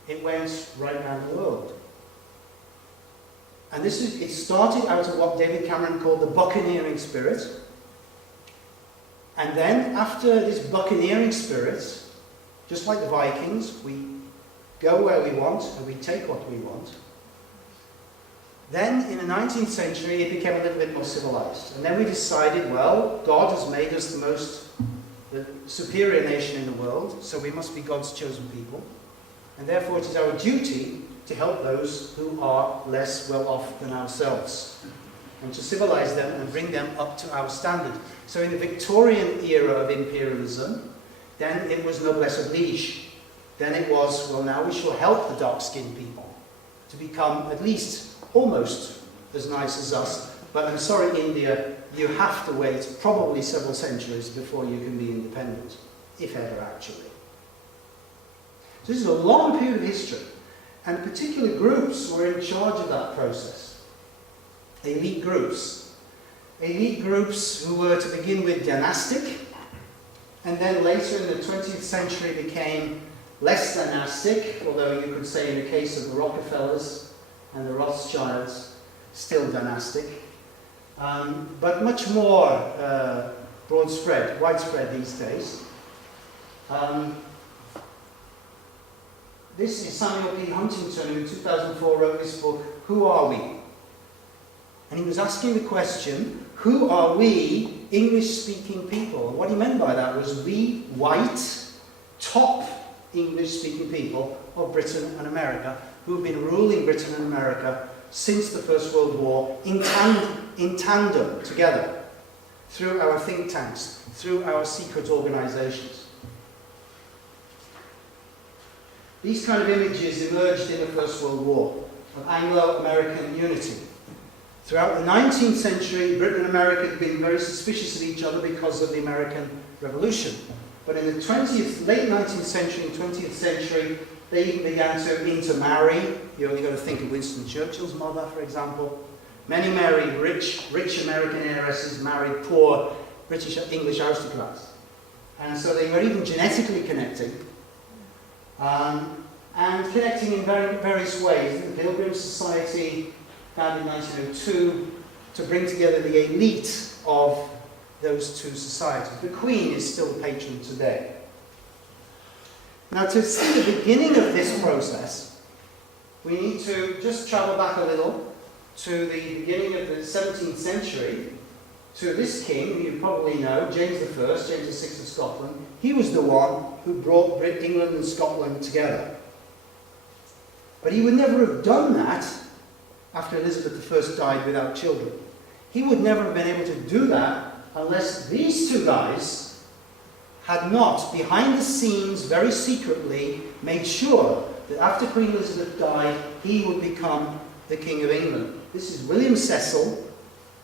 It went right around the world. And it started out of what David Cameron called the buccaneering spirit. And then, after this buccaneering spirit, just like the Vikings, we go where we want and we take what we want. Then, in the 19th century, it became a little bit more civilized. And then we decided, well, God has made us the superior nation in the world, so we must be God's chosen people. And therefore, it is our duty to help those who are less well off than ourselves, and to civilize them and bring them up to our standard. So in the Victorian era of imperialism, then it was noblesse oblige. Then it was, well, now we shall help the dark-skinned people to become at least almost as nice as us. But I'm sorry, India, you have to wait probably several centuries before you can be independent, if ever, actually. So this is a long period of history, and particular groups were in charge of that process. Elite groups. Elite groups who were to begin with dynastic, and then later in the 20th century became less dynastic, although you could say in the case of the Rockefellers and the Rothschilds, still dynastic, but much more widespread these days. This is Samuel P. Huntington, who in 2004 wrote this book, Who Are We? And he was asking the question, who are we English-speaking people? And what he meant by that was we white, top English-speaking people of Britain and America, who have been ruling Britain and America since the First World War in tandem, together, through our think tanks, through our secret organizations. These kind of images emerged in the First World War of Anglo-American unity. Throughout the 19th century, Britain and America had been very suspicious of each other because of the American Revolution. But in the late 19th century and 20th century, they even began to intermarry. You only got to think of Winston Churchill's mother, for example. Many married rich American heiresses married poor British English aristocrats. And so they were even genetically connecting. And connecting in various ways. The Pilgrim Society, founded in 1902, to bring together the elite of those two societies. The Queen is still the patron today. Now, to see the beginning of this process, we need to just travel back a little to the beginning of the 17th century, to this king, who you probably know, James I, James VI of Scotland. He was the one who brought England and Scotland together. But he would never have done that after Elizabeth I died without children. He would never have been able to do that unless these two guys had not, behind the scenes, very secretly, made sure that after Queen Elizabeth died, he would become the King of England. This is William Cecil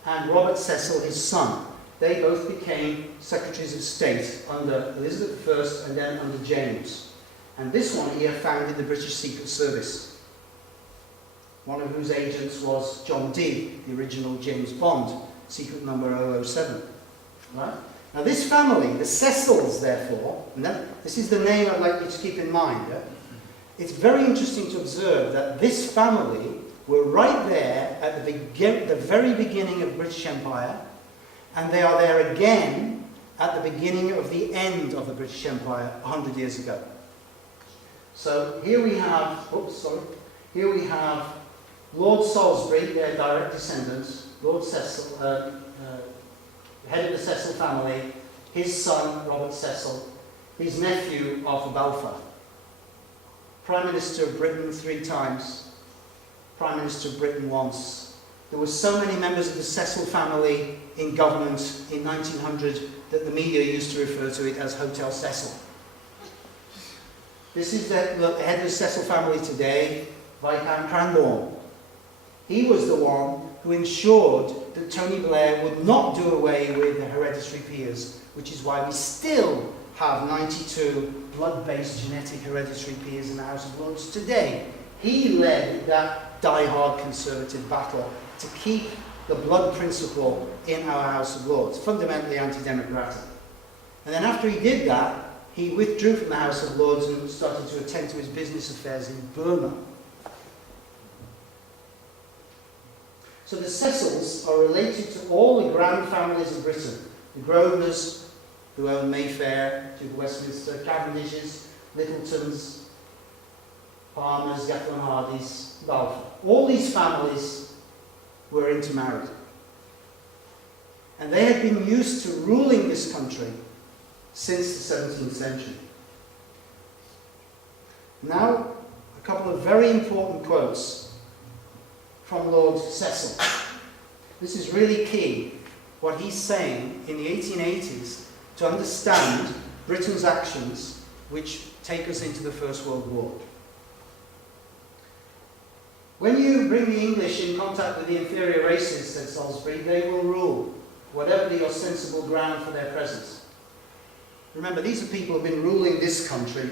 and Robert Cecil, his son. They both became Secretaries of State under Elizabeth I and then under James. And this one here founded the British Secret Service, one of whose agents was John Dee, the original James Bond, secret number 007. Right? Now this family, the Cecils, therefore, and this is the name I'd like you to keep in mind. Yeah? It's very interesting to observe that this family were right there at the very beginning of the British Empire, and they are there again at the beginning of the end of the British Empire 100 years ago. So here we have, here we have Lord Salisbury, their direct descendants, Lord Cecil, head of the Cecil family, his son, Robert Cecil, his nephew, Arthur Balfour. Prime Minister of Britain 3 times, Prime Minister of Britain once. There were so many members of the Cecil family in government in 1900 that the media used to refer to it as Hotel Cecil. This is the head of the Cecil family today, Viscount Cranborne. He was the one who ensured that Tony Blair would not do away with the hereditary peers, which is why we still have 92 blood-based genetic hereditary peers in the House of Lords today. He led that die-hard conservative battle to keep the blood principle in our House of Lords, fundamentally anti-democratic. And then after he did that, he withdrew from the House of Lords and started to attend to his business affairs in Burma. So the Cecils are related to all the grand families of Britain. The Grosvenors, who own Mayfair, Duke of Westminster, Cavendishes, Littletons, Palmers, Gatland Hardys, Balfour. All these families were intermarried. And they had been used to ruling this country since the 17th century. Now, a couple of very important quotes from Lord Cecil. This is really key, what he's saying in the 1880s to understand Britain's actions which take us into the First World War. When you bring the English in contact with the inferior races, said Salisbury, they will rule, whatever the ostensible ground for their presence. Remember, these are people who have been ruling this country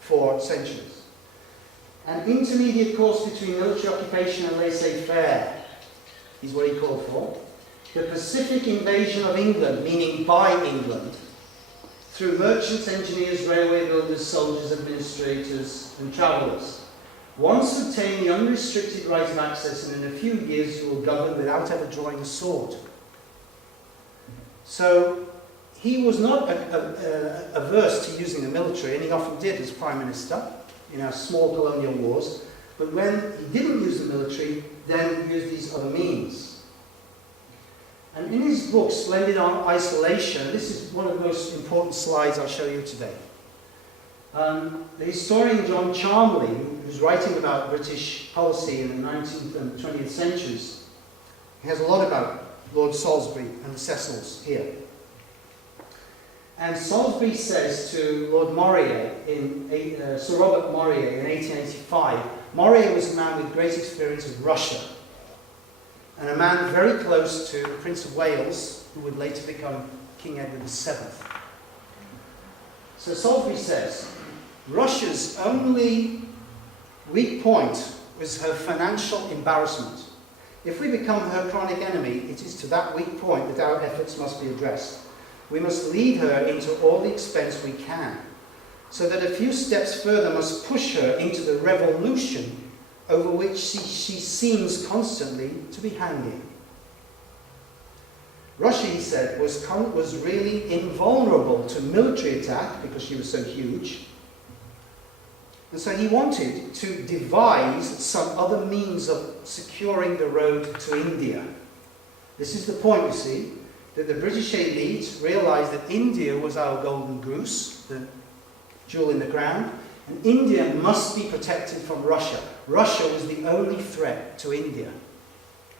for centuries. An intermediate course between military occupation and laissez-faire is what he called for. The Pacific invasion of England, meaning by England, through merchants, engineers, railway builders, soldiers, administrators, and travellers. Once obtain the unrestricted right of access, and in a few years you will govern without ever drawing a sword. So he was not averse to using the military, and he often did as Prime Minister in our small colonial wars. But when he didn't use the military, then he used these other means. And in his book, Splendid Isolation, this is one of the most important slides I'll show you today. The historian John Charmley, who's writing about British policy in the 19th and 20th centuries, he has a lot about Lord Salisbury and the Cecils here. And Salisbury says to Lord Morier, Sir Robert Morier in 1885, Morier was a man with great experience of Russia, and a man very close to the Prince of Wales, who would later become King Edward VII. So Salisbury says, Russia's only weak point was her financial embarrassment. If we become her chronic enemy, it is to that weak point that our efforts must be addressed. We must lead her into all the expense we can, so that a few steps further must push her into the revolution over which she seems constantly to be hanging. Russia, he said, was really invulnerable to military attack because she was so huge. And so he wanted to devise some other means of securing the road to India. This is the point, you see, that the British elite realized that India was our golden goose, the jewel in the crown, and India must be protected from Russia. Russia was the only threat to India.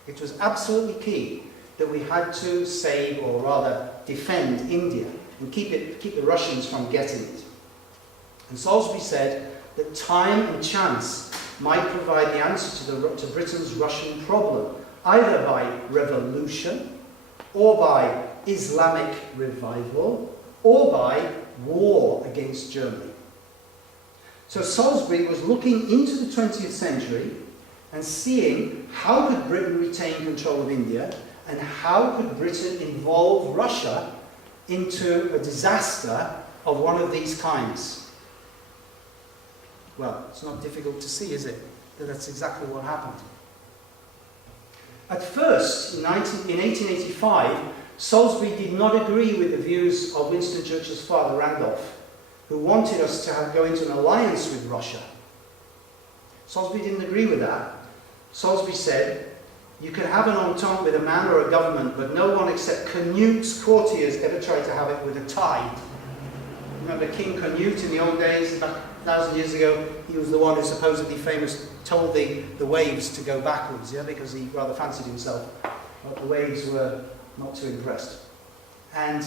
It was absolutely key that we had to save, or rather defend, India and keep the Russians from getting it. And Salisbury said that time and chance might provide the answer to Britain's Russian problem, either by revolution, or by Islamic revival, or by war against Germany. So Salisbury was looking into the 20th century and seeing how could Britain retain control of India, and how could Britain involve Russia into a disaster of one of these kinds. Well, it's not difficult to see, is it, that that's exactly what happened. At first, in 1885, Salisbury did not agree with the views of Winston Churchill's father, Randolph, who wanted us to go into an alliance with Russia. Salisbury didn't agree with that. Salisbury said, you can have an entente with a man or a government, but no one except Canute's courtiers ever tried to have it with a tide. Remember King Canute in the old days, about 1,000 years ago? He was the one who supposedly told the waves to go backwards, yeah, because he rather fancied himself. But the waves were not too impressed. And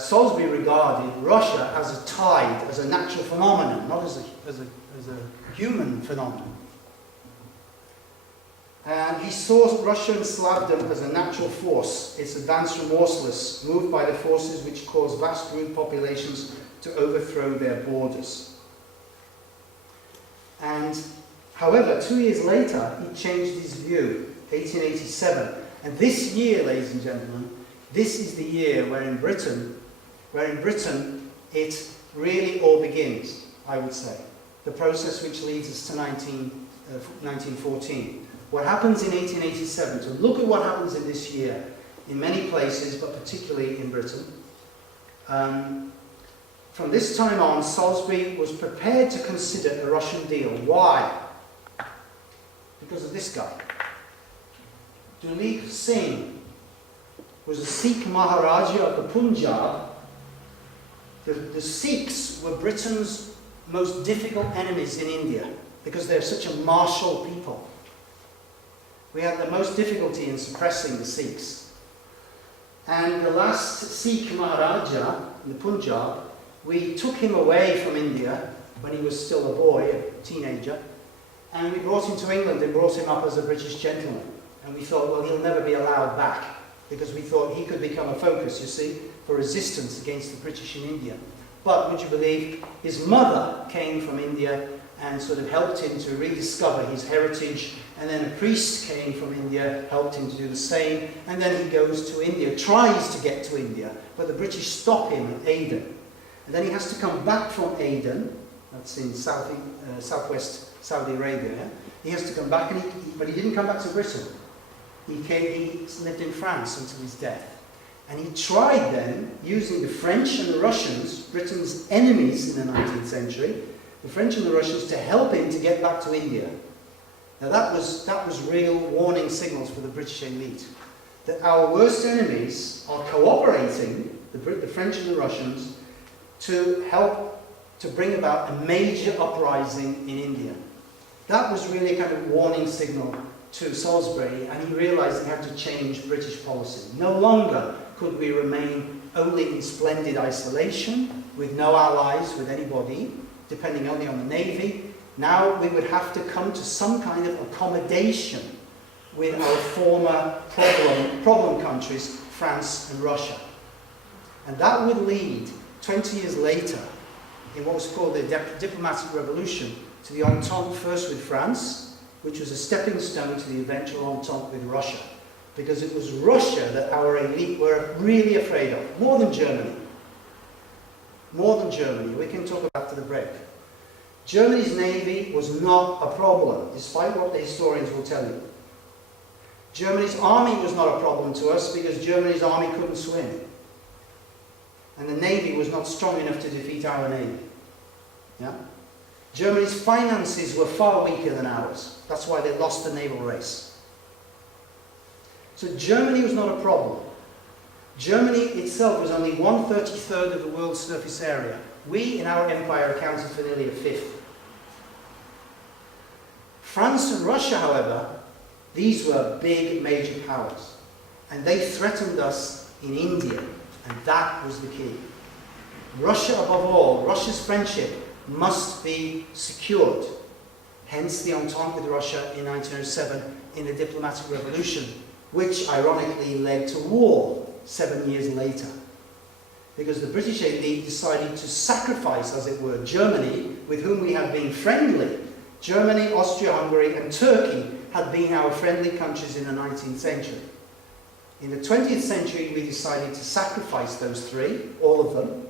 Salisbury regarded Russia as a tide, as a natural phenomenon, not as a human phenomenon. And he saw Russia and Slavdom as a natural force, its advance remorseless, moved by the forces which cause vast rude populations to overthrow their borders. And, however, 2 years later, he changed his view, 1887. And this year, ladies and gentlemen, this is the year where in Britain it really all begins, I would say. The process which leads us to 1914. what happens in 1887, to look at what happens in this year in many places, but particularly in Britain. From this time on, Salisbury was prepared to consider a Russian deal. Why? Because of this guy. Duleep Singh was a Sikh Maharaja of the Punjab. The Sikhs were Britain's most difficult enemies in India because they're such a martial people. We had the most difficulty in suppressing the Sikhs. And the last Sikh Maharaja in the Punjab, we took him away from India when he was still a boy, a teenager, and we brought him to England and brought him up as a British gentleman. And we thought, well, he'll never be allowed back, because we thought he could become a focus, you see, for resistance against the British in India. But, would you believe, his mother came from India and sort of helped him to rediscover his heritage, and then a priest came from India, helped him to do the same, and then he goes to India, tries to get to India, but the British stop him at Aden. And then he has to come back from Aden, that's in southwest Saudi Arabia, yeah? He has to come back, but he didn't come back to Britain. He lived in France until his death. And he tried then, using the French and the Russians, Britain's enemies in the 19th century, the French and the Russians, to help him to get back to India. Now that was real warning signals for the British elite, that our worst enemies are cooperating, the French and the Russians, to help to bring about a major uprising in India. That was really a kind of warning signal to Salisbury, and he realised he had to change British policy. No longer could we remain only in splendid isolation, with no allies, with anybody, depending only on the navy. Now we would have to come to some kind of accommodation with our former problem countries, France and Russia. And that would lead, 20 years later, in what was called the diplomatic revolution, to the Entente first with France, which was a stepping stone to the eventual Entente with Russia. Because it was Russia that our elite were really afraid of, more than Germany. More than Germany. We can talk about after the break. Germany's navy was not a problem, despite what the historians will tell you. Germany's army was not a problem to us because Germany's army couldn't swim. And the navy was not strong enough to defeat our navy. Yeah? Germany's finances were far weaker than ours. That's why they lost the naval race. So Germany was not a problem. Germany itself was only 1/33 of the world's surface area. We, in our empire, accounted for nearly a fifth. France and Russia, however, these were big, major powers. And they threatened us in India. And that was the key. Russia, above all, Russia's friendship must be secured. Hence the Entente with Russia in 1907 in the diplomatic revolution, which ironically led to war 7 years later. Because the British elite decided to sacrifice, as it were, Germany, with whom we had been friendly. Germany, Austria-Hungary and Turkey had been our friendly countries in the 19th century. In the 20th century, we decided to sacrifice those three, all of them,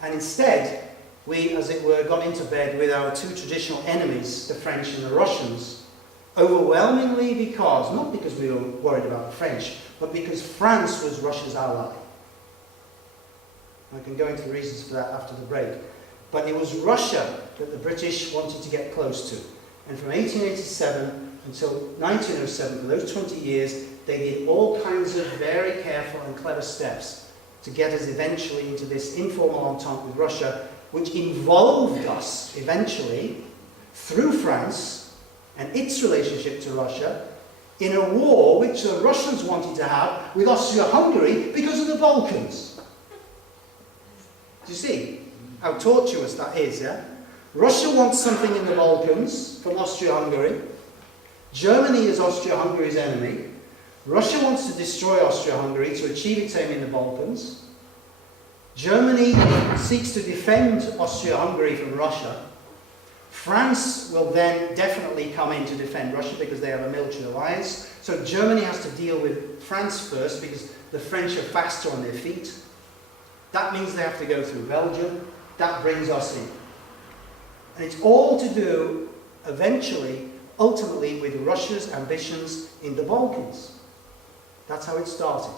and instead, we, as it were, got into bed with our two traditional enemies, the French and the Russians, overwhelmingly because, not because we were worried about the French, but because France was Russia's ally. I can go into the reasons for that after the break. But it was Russia that the British wanted to get close to. And from 1887 until 1907, for those 20 years, they did all kinds of very careful and clever steps to get us eventually into this informal entente with Russia, which involved us eventually, through France and its relationship to Russia, in a war which the Russians wanted to have with Austria-Hungary because of the Balkans. Do you see how tortuous that is, yeah? Russia wants something in the Balkans from Austria-Hungary. Germany is Austria-Hungary's enemy. Russia wants to destroy Austria-Hungary to achieve its aim in the Balkans. Germany seeks to defend Austria-Hungary from Russia. France will then definitely come in to defend Russia because they have a military alliance. So Germany has to deal with France first because the French are faster on their feet. That means they have to go through Belgium. That brings us in. And it's all to do, eventually, ultimately with Russia's ambitions in the Balkans. That's how it started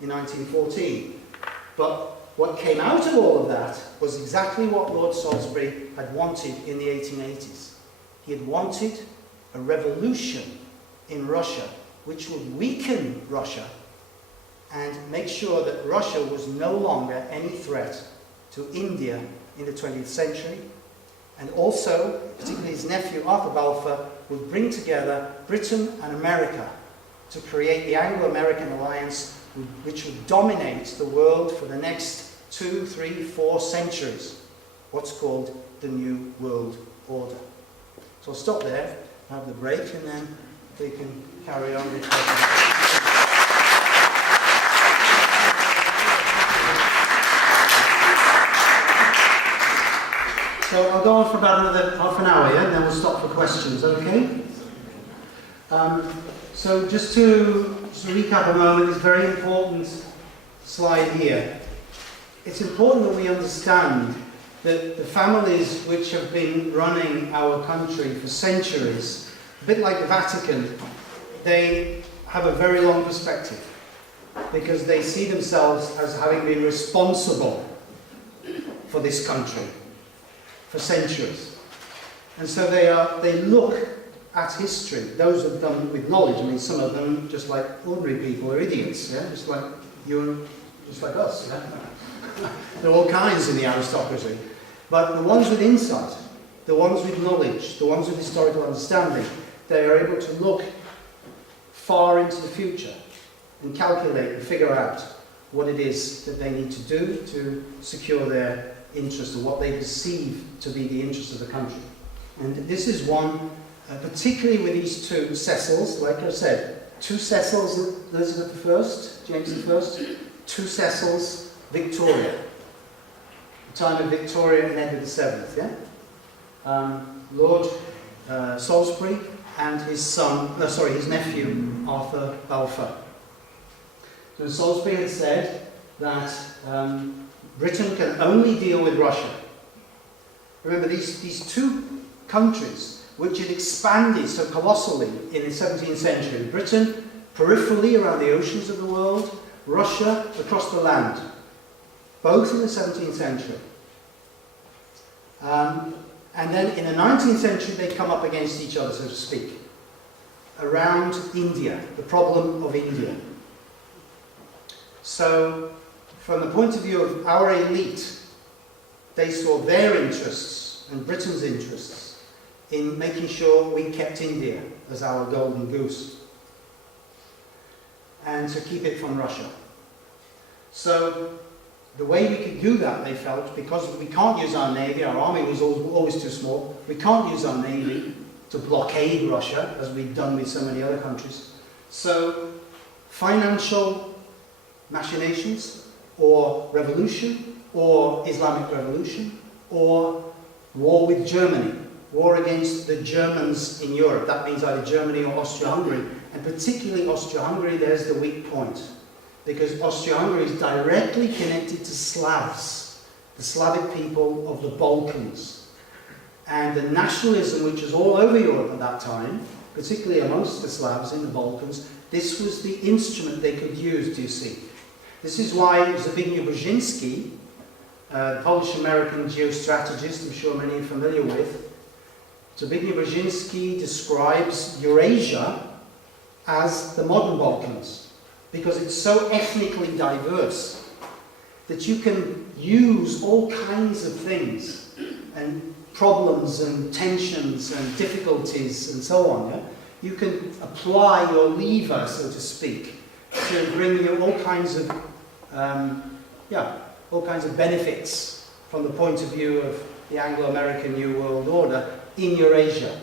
in 1914. But what came out of all of that was exactly what Lord Salisbury had wanted in the 1880s. He had wanted a revolution in Russia which would weaken Russia and make sure that Russia was no longer any threat to India in the 20th century. And also, particularly his nephew Arthur Balfour, would bring together Britain and America to create the Anglo-American alliance which would dominate the world for the next 2, 3, 4 centuries, what's called the New World Order. So I'll stop there, have the break, and then we can carry on with So I'll go on for about another half an hour, yeah? And then we'll stop for questions, okay? So just to recap a moment, this very important slide here. It's important that we understand that the families which have been running our country for centuries, a bit like the Vatican, they have a very long perspective because they see themselves as having been responsible for this country for centuries. And so they look at history, those of them with knowledge. I mean, some of them, just like ordinary people, are idiots, yeah? Just like you and just like us, yeah? There are all kinds in the aristocracy. But the ones with insight, the ones with knowledge, the ones with historical understanding, they are able to look far into the future and calculate and figure out what it is that they need to do to secure their interest, or what they perceive to be the interest of the country. And this is one, particularly with these two Cecils, like I said, two Cecils, Elizabeth I, James I, two Cecils, Victoria. The time of Victoria and Edward VII, yeah? Lord Salisbury and his nephew, Arthur Balfour. So Salisbury had said that Britain can only deal with Russia. Remember, these two countries which had expanded so colossally in the 17th century. Britain peripherally around the oceans of the world, Russia across the land, both in the 17th century. And then in the 19th century they come up against each other, so to speak, around India, the problem of India. So, from the point of view of our elite, they saw their interests and Britain's interests in making sure we kept India as our golden goose and to keep it from Russia. So the way we could do that, they felt, because we can't use our navy, our army was always too small, we can't use our navy to blockade Russia as we've done with so many other countries. So financial machinations, or revolution, or Islamic revolution, or war with Germany, war against the Germans in Europe. That means either Germany or Austria-Hungary. And particularly Austria-Hungary, there's the weak point. Because Austria-Hungary is directly connected to Slavs, the Slavic people of the Balkans. And the nationalism which was all over Europe at that time, particularly amongst the Slavs in the Balkans, this was the instrument they could use, do you see? This is why Zbigniew Brzezinski, the Polish-American geostrategist, I'm sure many are familiar with, Zbigniew Brzezinski describes Eurasia as the modern Balkans, because it's so ethnically diverse that you can use all kinds of things and problems and tensions and difficulties and so on. Yeah? You can apply your lever, so to speak, to bring you all kinds of benefits from the point of view of the Anglo-American New World Order in Eurasia.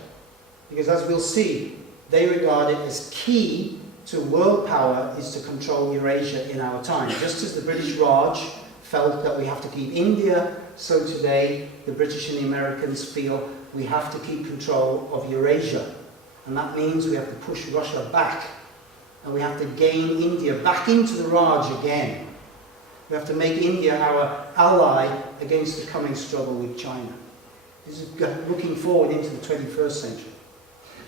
Because as we'll see, they regard it as key to world power is to control Eurasia in our time. Just as the British Raj felt that we have to keep India, so today the British and the Americans feel we have to keep control of Eurasia. And that means we have to push Russia back. And we have to gain India back into the Raj again. We have to make India our ally against the coming struggle with China. This is looking forward into the 21st century.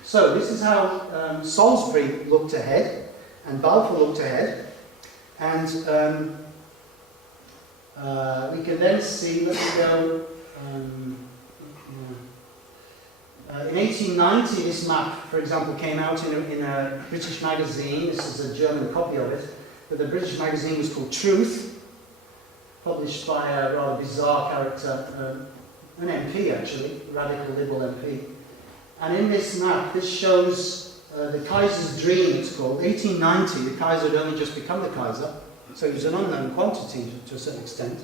So this is how Salisbury looked ahead, and Balfour looked ahead, and we can then see, let's go, in 1890 this map, for example, came out in a British magazine. This is a German copy of it, but the British magazine was called Truth, published by a rather bizarre character, an MP actually, radical liberal MP. And in this map, this shows the Kaiser's dream, it's called. 1890, the Kaiser had only just become the Kaiser, so he was an unknown quantity to a certain extent.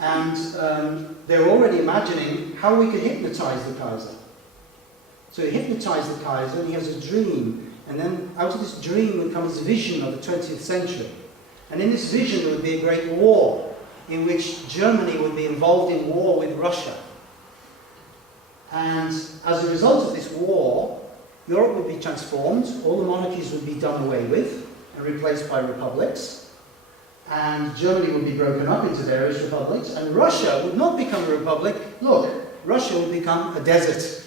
And they were already imagining how we could hypnotize the Kaiser. So he hypnotized the Kaiser, and he has a dream. And then out of this dream would come his vision of the 20th century. And in this vision there would be a great war, in which Germany would be involved in war with Russia. And as a result of this war, Europe would be transformed, all the monarchies would be done away with and replaced by republics, and Germany would be broken up into various republics, and Russia would not become a republic. Look, Russia would become a desert.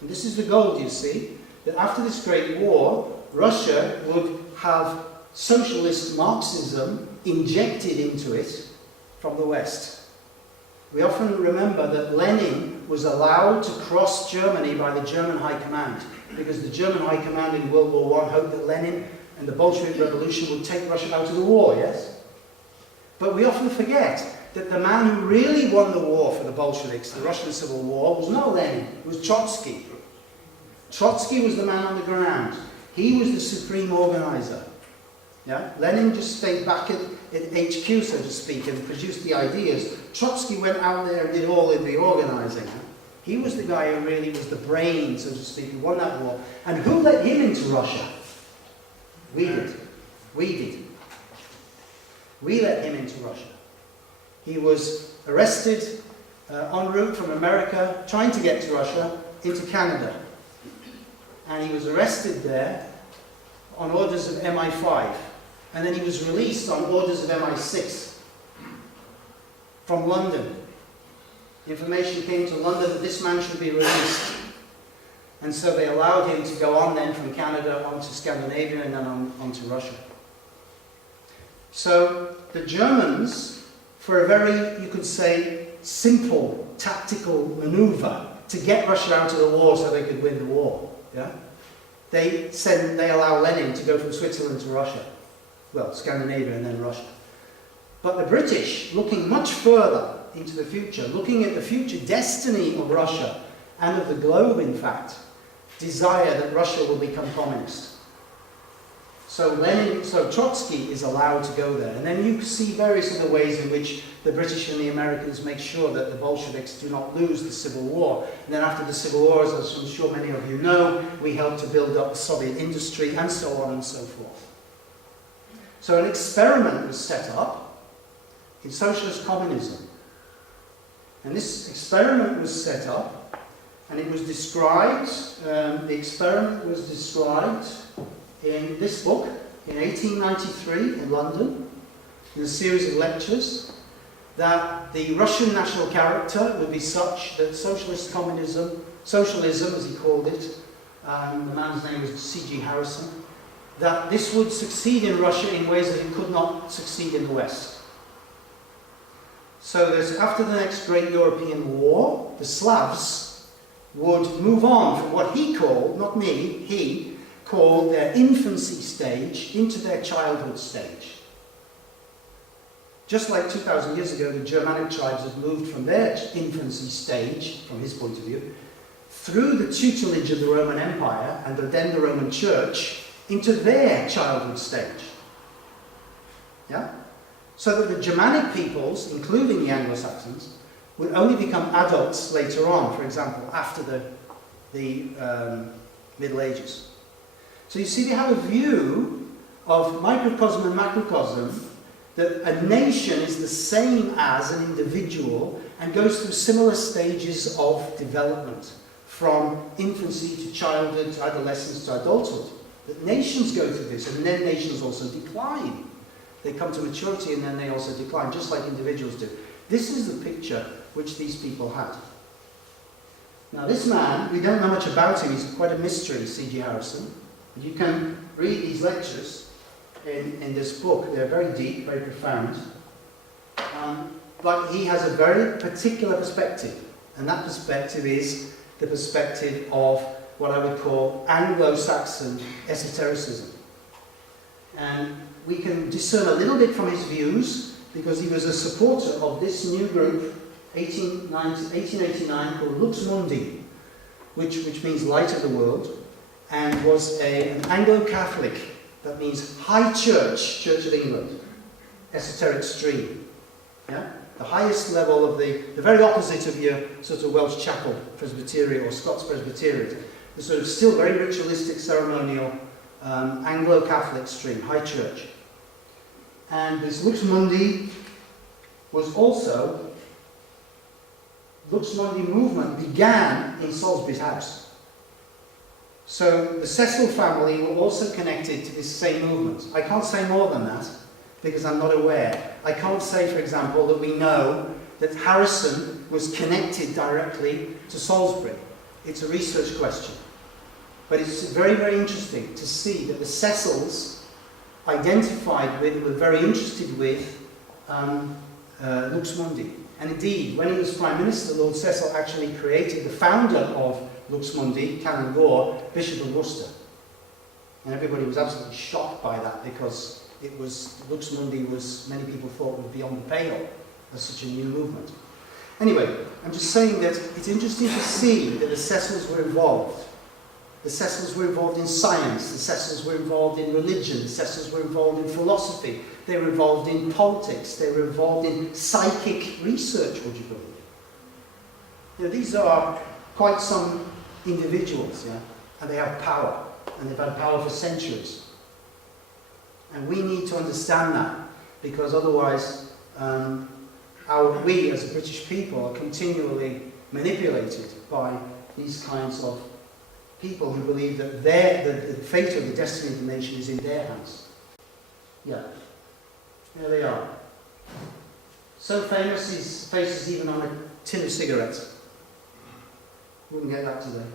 And this is the goal, you see, that after this great war, Russia would have socialist Marxism injected into it from the West. We often remember that Lenin was allowed to cross Germany by the German High Command, because the German High Command in World War I hoped that Lenin and the Bolshevik Revolution would take Russia out of the war, yes? But we often forget that the man who really won the war for the Bolsheviks, the Russian Civil War, was not Lenin, it was Trotsky. Trotsky was the man on the ground. He was the supreme organizer. Yeah? Lenin just stayed back at HQ, so to speak, and produced the ideas. Trotsky went out there and did all of the organizing. He was the guy who really was the brain, so to speak, who won that war. And who let him into Russia? We did. We did. We let him into Russia. He was arrested en route from America, trying to get to Russia, into Canada. And he was arrested there on orders of MI5. And then he was released on orders of MI6 from London. Information came to London that this man should be released. And so they allowed him to go on then from Canada on to Scandinavia and then on to Russia. So the Germans, for a very, you could say, simple tactical maneuver to get Russia out of the war so they could win the war, yeah? They allow Lenin to go from Switzerland to Russia. Well, Scandinavia and then Russia. But the British, looking much further into the future, looking at the future destiny of Russia and of the globe, in fact, desire that Russia will become communist. So Trotsky is allowed to go there. And then you see various other ways in which the British and the Americans make sure that the Bolsheviks do not lose the Civil War. And then after the Civil War, as I'm sure many of you know, we helped to build up the Soviet industry and so on and so forth. So an experiment was set up in socialist communism. And this experiment was set up, and it was described, the experiment was described in this book in 1893 in London, in a series of lectures, that the Russian national character would be such that socialist communism, socialism as he called it, the man's name was C.G. Harrison, that this would succeed in Russia in ways that it could not succeed in the West. So after the next great European war, the Slavs would move on from what he called, not me, he called their infancy stage into their childhood stage. Just like 2,000 years ago, the Germanic tribes had moved from their infancy stage, from his point of view, through the tutelage of the Roman Empire and then the Roman Church, into their childhood stage. Yeah? So that the Germanic peoples, including the Anglo-Saxons, would only become adults later on, for example, after the Middle Ages. So you see, they have a view of microcosm and macrocosm, that a nation is the same as an individual and goes through similar stages of development, from infancy to childhood to adolescence to adulthood. That nations go through this, and then nations also decline. They come to maturity and then they also decline, just like individuals do. This is the picture which these people had. Now this man, we don't know much about him, he's quite a mystery, C.G. Harrison. You can read these lectures in this book, they're very deep, very profound. But he has a very particular perspective, and that perspective is the perspective of what I would call Anglo-Saxon esotericism. And we can discern a little bit from his views, because he was a supporter of this new group, 1889, called Lux Mundi, which means light of the world, and was an Anglo-Catholic, that means high church, Church of England, esoteric stream. Yeah? The highest level of the very opposite of your sort of Welsh chapel Presbyterian or Scots Presbyterian. The sort of still very ritualistic, ceremonial, Anglo-Catholic stream, high church. And this Lux Mundi was also, Lux Mundi movement began in Salisbury's house. So the Cecil family were also connected to this same movement. I can't say more than that, because I'm not aware. I can't say, for example, that we know that Harrison was connected directly to Salisbury. It's a research question. But it's very, very interesting to see that the Cecils identified with, were very interested with Lux Mundi. And indeed, when he was Prime Minister, Lord Cecil actually created the founder of Lux Mundi, Canon Gore, Bishop of Worcester. And everybody was absolutely shocked by that, because it was, Lux Mundi was, many people thought, would be beyond the pale as such a new movement. Anyway, I'm just saying that it's interesting to see that the Cecils were involved. The Cecils were involved in science, the Cecils were involved in religion, the Cecils were involved in philosophy, they were involved in politics, they were involved in psychic research, would you believe? You know, these are quite some individuals, yeah? And they have power, and they've had power for centuries. And we need to understand that, because otherwise we as a British people are continually manipulated by these kinds of people who believe that the fate of the destiny of the nation is in their hands. Yeah, there they are. So famous, his face is even on a tin of cigarettes. Wouldn't get that today.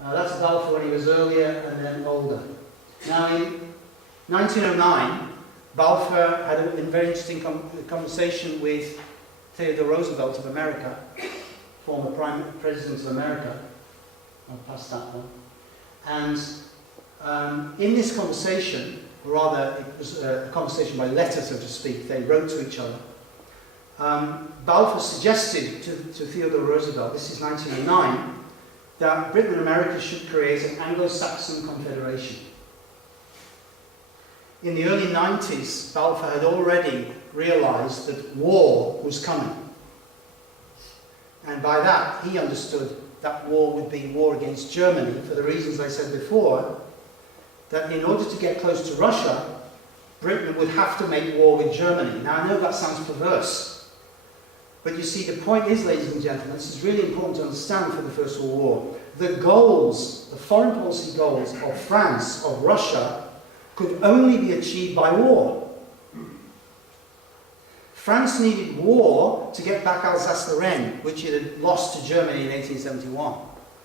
That's Balfour when he was earlier and then older. Now in 1909, Balfour had a very interesting conversation with Theodore Roosevelt of America, former Prime President of America. I'll pass that one. And in this conversation, or rather it was a conversation by letter, so to speak, they wrote to each other. Balfour suggested to Theodore Roosevelt, this is 1909, that Britain and America should create an Anglo-Saxon confederation. In the early 90s, Balfour had already realized that war was coming. And by that, he understood that war would be war against Germany, for the reasons I said before, that in order to get close to Russia, Britain would have to make war with Germany. Now, I know that sounds perverse, but you see, the point is, ladies and gentlemen, this is really important to understand for the First World War. The goals, the foreign policy goals of France, of Russia, could only be achieved by war. France needed war to get back Alsace-Lorraine, which it had lost to Germany in 1871,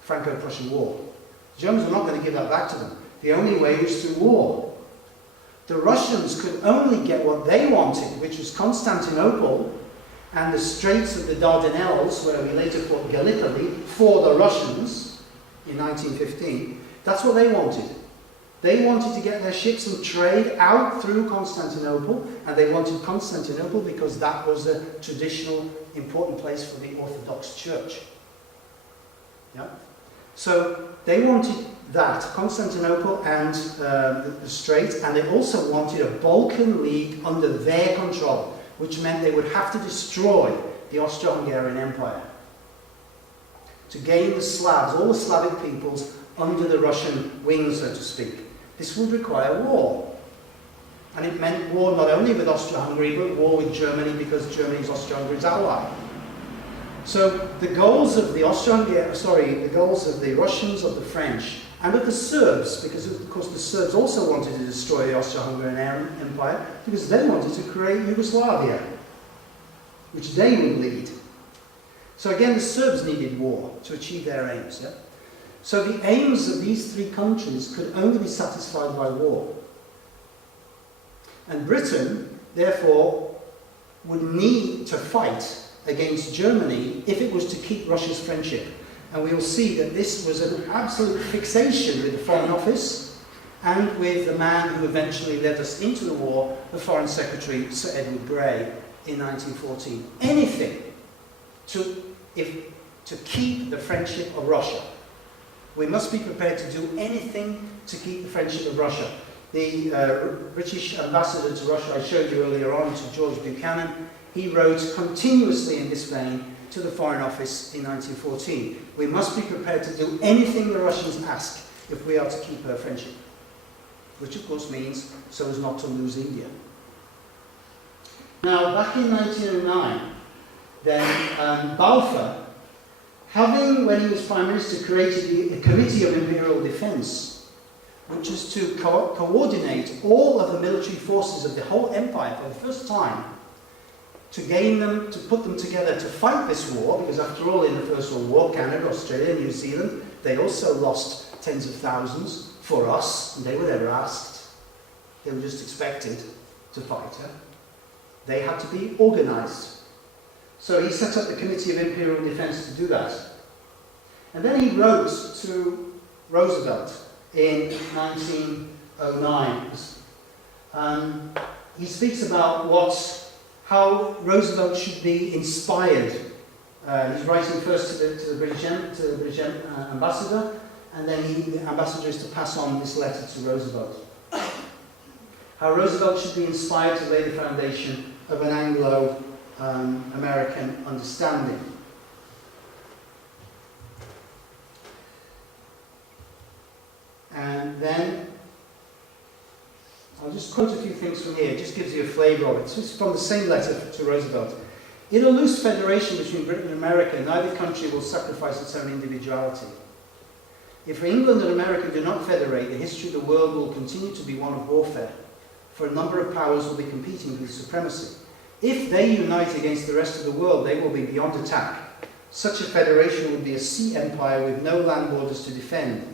Franco-Prussian War. The Germans were not going to give that back to them. The only way was through war. The Russians could only get what they wanted, which was Constantinople and the Straits of the Dardanelles, where we later fought Gallipoli, for the Russians in 1915. That's what they wanted. They wanted to get their ships and trade out through Constantinople, and they wanted Constantinople because that was a traditional, important place for the Orthodox Church. Yeah? So they wanted that, Constantinople and the Strait, and they also wanted a Balkan League under their control, which meant they would have to destroy the Austro-Hungarian Empire to gain the Slavs, all the Slavic peoples, under the Russian wing, so to speak. This would require war. And it meant war not only with Austro-Hungary, but war with Germany, because Germany is Austro-Hungary's ally. So the goals of the the goals of the Russians, of the French, and of the Serbs, because of course the Serbs also wanted to destroy the Austro-Hungarian Empire, because they wanted to create Yugoslavia, which they would lead. So again, the Serbs needed war to achieve their aims. Yeah? So the aims of these three countries could only be satisfied by war. And Britain, therefore, would need to fight against Germany if it was to keep Russia's friendship. And we will see that this was an absolute fixation with the Foreign Office and with the man who eventually led us into the war, the Foreign Secretary, Sir Edward Grey, in 1914. Anything to keep the friendship of Russia. We must be prepared to do anything to keep the friendship of Russia. The British ambassador to Russia I showed you earlier on, to George Buchanan, he wrote continuously in this vein to the Foreign Office in 1914. We must be prepared to do anything the Russians ask if we are to keep her friendship. Which of course means so as not to lose India. Now, back in 1909, then Balfour, having, when he was Prime Minister, created a Committee of Imperial Defence, which was to coordinate all of the military forces of the whole empire for the first time, to gain them, to put them together to fight this war, because after all, in the First World War, Canada, Australia, New Zealand, they also lost tens of thousands for us, and they were never asked. They were just expected to fight. They had to be organised. So he set up the Committee of Imperial Defence to do that. And then he wrote to Roosevelt in 1909. He speaks about how Roosevelt should be inspired. He's writing first to the British ambassador, and then the ambassador is to pass on this letter to Roosevelt. How Roosevelt should be inspired to lay the foundation of an Anglo-American understanding. And then, I'll just quote a few things from here, it just gives you a flavour of it. So it's from the same letter to Roosevelt. In a loose federation between Britain and America, neither country will sacrifice its own individuality. If England and America do not federate, the history of the world will continue to be one of warfare, for a number of powers will be competing for supremacy. If they unite against the rest of the world, they will be beyond attack. Such a federation would be a sea empire with no land borders to defend.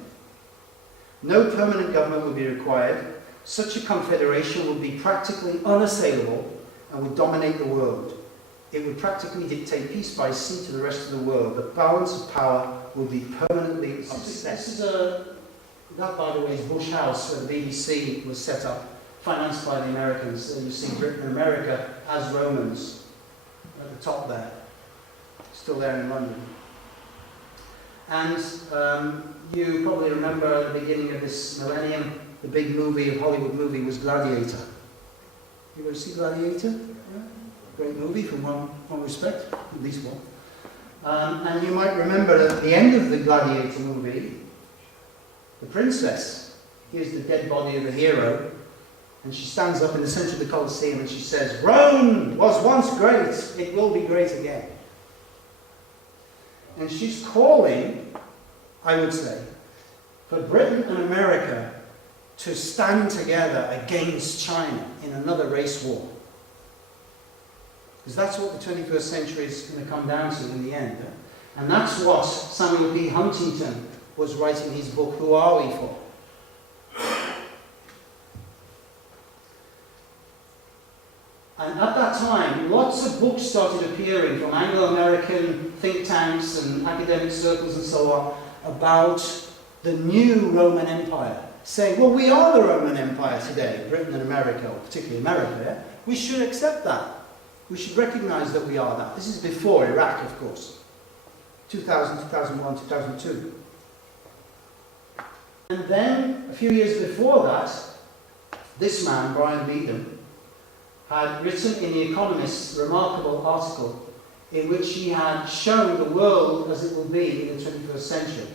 No permanent government would be required. Such a confederation would be practically unassailable and would dominate the world. It would practically dictate peace by sea to the rest of the world. The balance of power would be permanently upset. That, by the way, is Bush House, where the BBC was set up, financed by the Americans. So you see Britain and America as Romans at the top there, still there in London. And you probably remember at the beginning of this millennium, the big movie, Hollywood movie, was Gladiator. You ever see Gladiator? Yeah? Great movie from one respect, at least one. And you might remember at the end of the Gladiator movie, the princess hears the dead body of the hero, and she stands up in the centre of the Colosseum and she says, "Rome was once great, it will be great again." And she's calling, I would say, for Britain and America to stand together against China in another race war. Because that's what the 21st century is going to come down to in the end. And that's what Samuel P. Huntington was writing his book, Who Are We For? And at that time, lots of books started appearing from Anglo-American think tanks and academic circles and so on about the new Roman Empire, saying, well, we are the Roman Empire today, Britain and America, or particularly America, yeah? We should accept that. We should recognize that we are that. This is before Iraq, of course. 2000, 2001, 2002. And then, a few years before that, this man, Brian Beedham, had written in The Economist's remarkable article in which he had shown the world as it will be in the 21st century.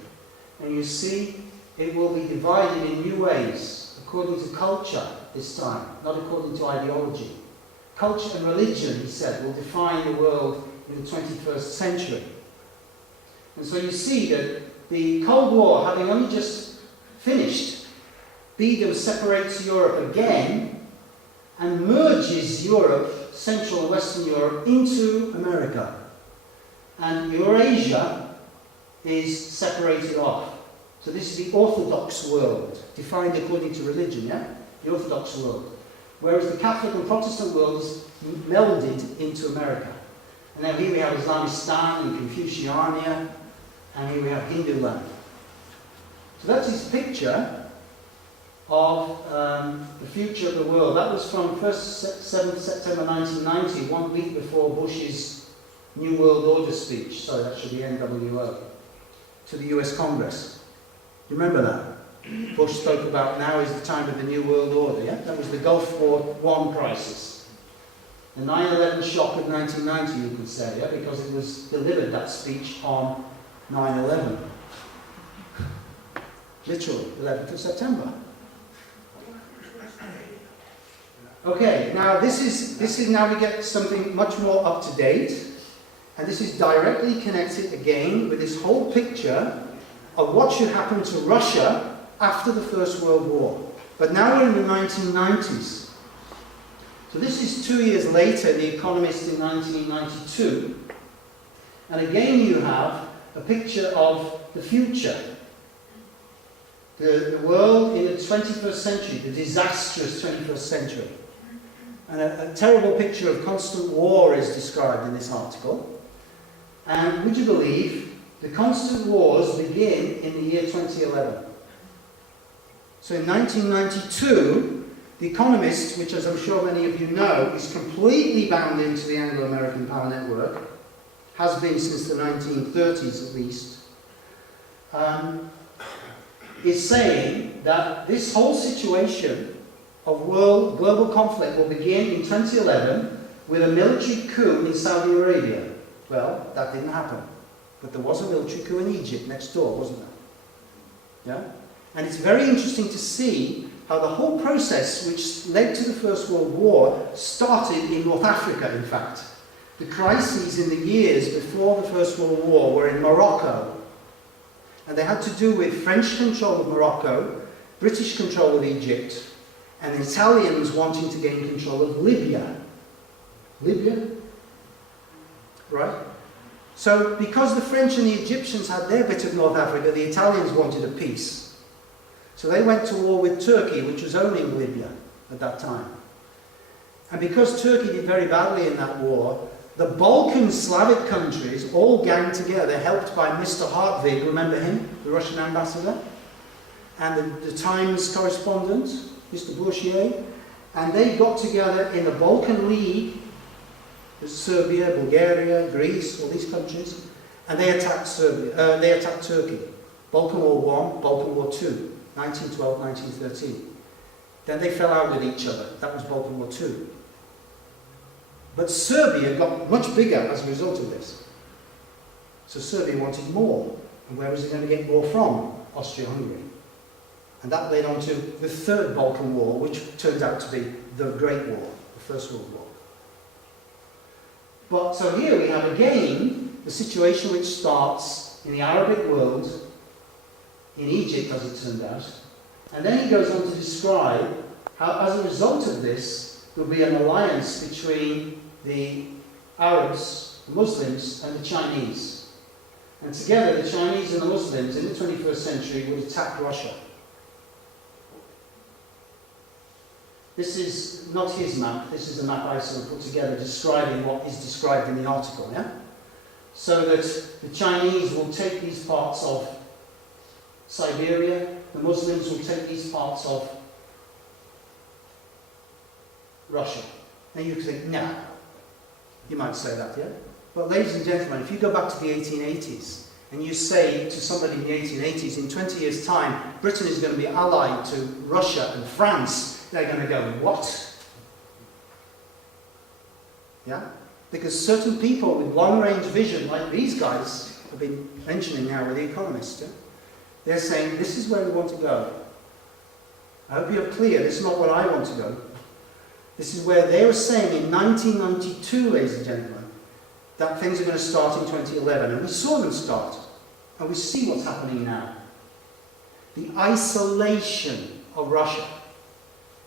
And you see, it will be divided in new ways, according to culture this time, not according to ideology. Culture and religion, he said, will define the world in the 21st century. And so you see that the Cold War, having only just finished, Beedham separates Europe again and merges Europe, Central and Western Europe, into America. and Eurasia is separated off. So this is the Orthodox world, defined according to religion, yeah? The Orthodox world. Whereas the Catholic and Protestant world is melded into America. And then here we have Islamistan and Confuciania, and here we have Hindu land. So that's his picture of the future of the world. That was from 7th September 1990, 1 week before Bush's New World Order speech. Sorry, that should be NWO. To the US Congress. You remember that? Bush spoke about now is the time of the New World Order, yeah? That was the Gulf War I crisis. The 9/11 shock of 1990, you could say, yeah? Because it was delivered, that speech, on 9/11. Literally, 11th of September. Okay, now this is now we get something much more up to date, and this is directly connected again with this whole picture of what should happen to Russia after the First World War. But now we're in the 1990s. So this is 2 years later, The Economist in 1992. And again you have a picture of the future. The world in the 21st century, the disastrous 21st century. And a terrible picture of constant war is described in this article. And would you believe, the constant wars begin in the year 2011. So in 1992, The Economist, which as I'm sure many of you know, is completely bound into the Anglo-American power network, has been since the 1930s at least, is saying that this whole situation of global conflict will begin in 2011 with a military coup in Saudi Arabia. Well, that didn't happen. But there was a military coup in Egypt next door, wasn't there? Yeah? And it's very interesting to see how the whole process which led to the First World War started in North Africa, in fact. The crises in the years before the First World War were in Morocco. And they had to do with French control of Morocco, British control of Egypt, and the Italians wanting to gain control of Libya. Libya? Right? So, because the French and the Egyptians had their bit of North Africa, the Italians wanted a peace. So they went to war with Turkey, which was owning Libya at that time. And because Turkey did very badly in that war, the Balkan Slavic countries all ganged together, helped by Mr. Hartwig, remember him, the Russian ambassador, and the Times correspondent, Mr. Bourchier, and they got together in the Balkan League, Serbia, Bulgaria, Greece, all these countries, and they attacked Turkey. Balkan War I, Balkan War II, 1912, 1913. Then they fell out with each other. That was Balkan War II. But Serbia got much bigger as a result of this. So Serbia wanted more. And where was it going to get more from? Austria-Hungary. And that led on to the Third Balkan War, which turned out to be the Great War, the First World War. But so here we have again the situation which starts in the Arabic world, in Egypt as it turned out, and then he goes on to describe how as a result of this there will be an alliance between the Arabs, the Muslims and the Chinese. And together the Chinese and the Muslims in the 21st century would attack Russia. This is not his map, this is a map I sort of put together describing what is described in the article, yeah? So that the Chinese will take these parts of Siberia, the Muslims will take these parts of Russia. Now you could think, no, you might say that, yeah? But ladies and gentlemen, if you go back to the 1880s and you say to somebody in the 1880s, in 20 years' time, Britain is going to be allied to Russia and France, they're going to go, what? Yeah? Because certain people with long-range vision, like these guys have been mentioning now with The Economist, yeah? They're saying, this is where we want to go. I hope you're clear, this is not where I want to go. This is where they were saying in 1992, ladies and gentlemen, that things are going to start in 2011. And we saw them start. And we see what's happening now. The isolation of Russia.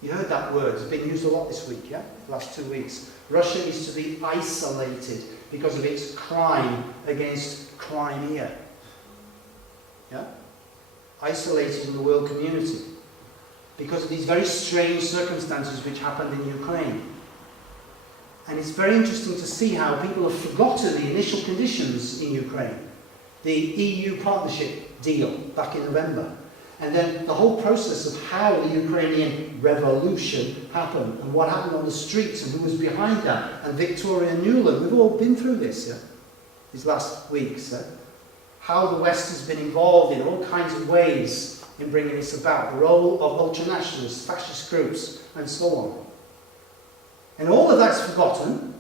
You heard that word. It's been used a lot this week, yeah? The last 2 weeks. Russia is to be isolated because of its crime against Crimea. Yeah? Isolated in the world community because of these very strange circumstances which happened in Ukraine. And it's very interesting to see how people have forgotten the initial conditions in Ukraine. The EU partnership deal back in November. And then the whole process of how the Ukrainian revolution happened and what happened on the streets and who was behind that. And Victoria Nuland, we've all been through this, yeah? These last weeks. How the West has been involved in all kinds of ways in bringing this about. The role of ultranationalists, fascist groups, and so on. And all of that's forgotten.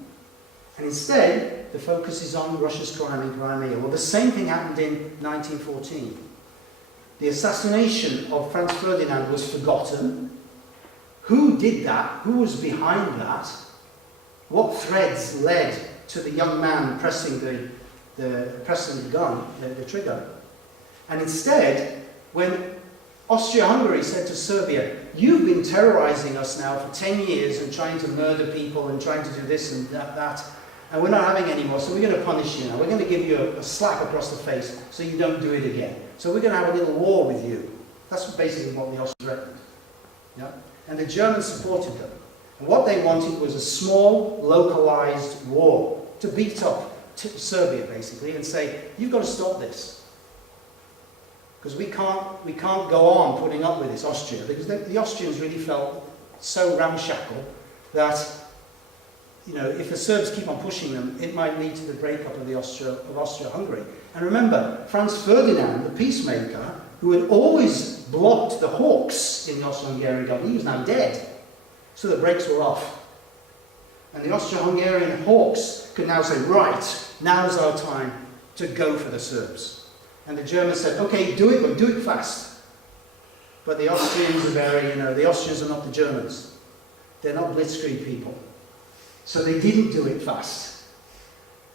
And instead, the focus is on Russia's crime in Crimea. Well, the same thing happened in 1914. The assassination of Franz Ferdinand was forgotten. Who did that? Who was behind that? What threads led to the young man pressing the gun, the trigger? And instead, when Austria-Hungary said to Serbia, you've been terrorizing us now for 10 years and trying to murder people and trying to do this and that, and we're not having any more, so we're going to punish you now. We're going to give you a slap across the face so you don't do it again. So we're going to have a little war with you. That's basically what the Austrians reckoned. Yeah? And the Germans supported them. And what they wanted was a small, localized war to beat up Serbia, basically, and say, you've got to stop this. Because we can't go on putting up with this, Austria, because the Austrians really felt so ramshackle that, you know, if the Serbs keep on pushing them, it might lead to the breakup of Austria-Hungary. And remember, Franz Ferdinand, the peacemaker, who had always blocked the hawks in the Austro-Hungarian government, he was now dead. So the brakes were off. And the Austro-Hungarian hawks could now say, right, now's our time to go for the Serbs. And the Germans said, okay, do it, but do it fast. But the Austrians are very, the Austrians are not the Germans. They're not blitzkrieg people. So they didn't do it fast.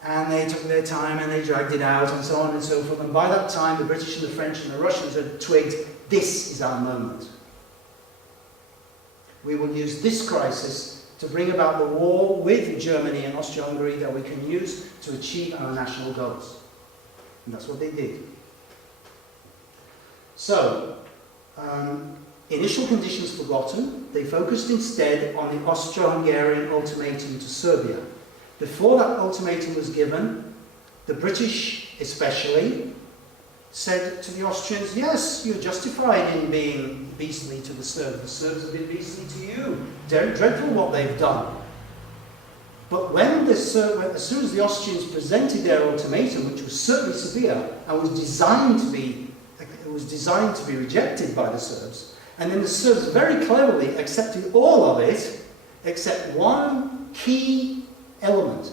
And they took their time and they dragged it out and so on and so forth. And by that time, the British and the French and the Russians had twigged, this is our moment. We will use this crisis to bring about the war with Germany and Austria-Hungary that we can use to achieve our national goals. And that's what they did. So, initial conditions forgotten, they focused instead on the Austro-Hungarian ultimatum to Serbia. Before that ultimatum was given, the British especially said to the Austrians, yes, you're justified in being beastly to the Serbs. The Serbs have been beastly to you. Dreadful what they've done. But as soon as the Austrians presented their ultimatum, which was certainly severe and was designed to be rejected by the Serbs, and then the Serbs very cleverly accepted all of it, except one key element.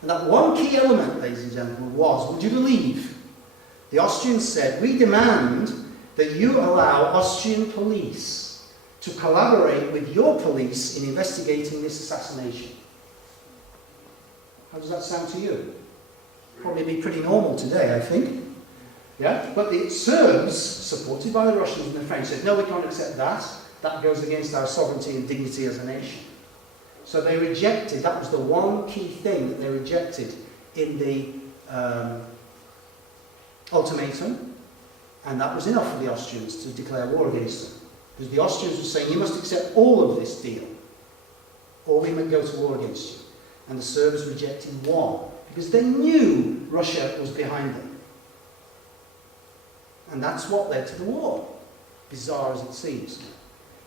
And that one key element, ladies and gentlemen, was, would you believe, the Austrians said, we demand that you allow Austrian police to collaborate with your police in investigating this assassination. How does that sound to you? Probably be pretty normal today, I think. Yeah? But the Serbs, supported by the Russians and the French, said, no, we can't accept that. That goes against our sovereignty and dignity as a nation. So they rejected, that was the one key thing that they rejected in the ultimatum, and that was enough for the Austrians to declare war against them. Because the Austrians were saying, you must accept all of this deal, or we may go to war against you. And the Serbs rejected one, because they knew Russia was behind them. And that's what led to the war, bizarre as it seems.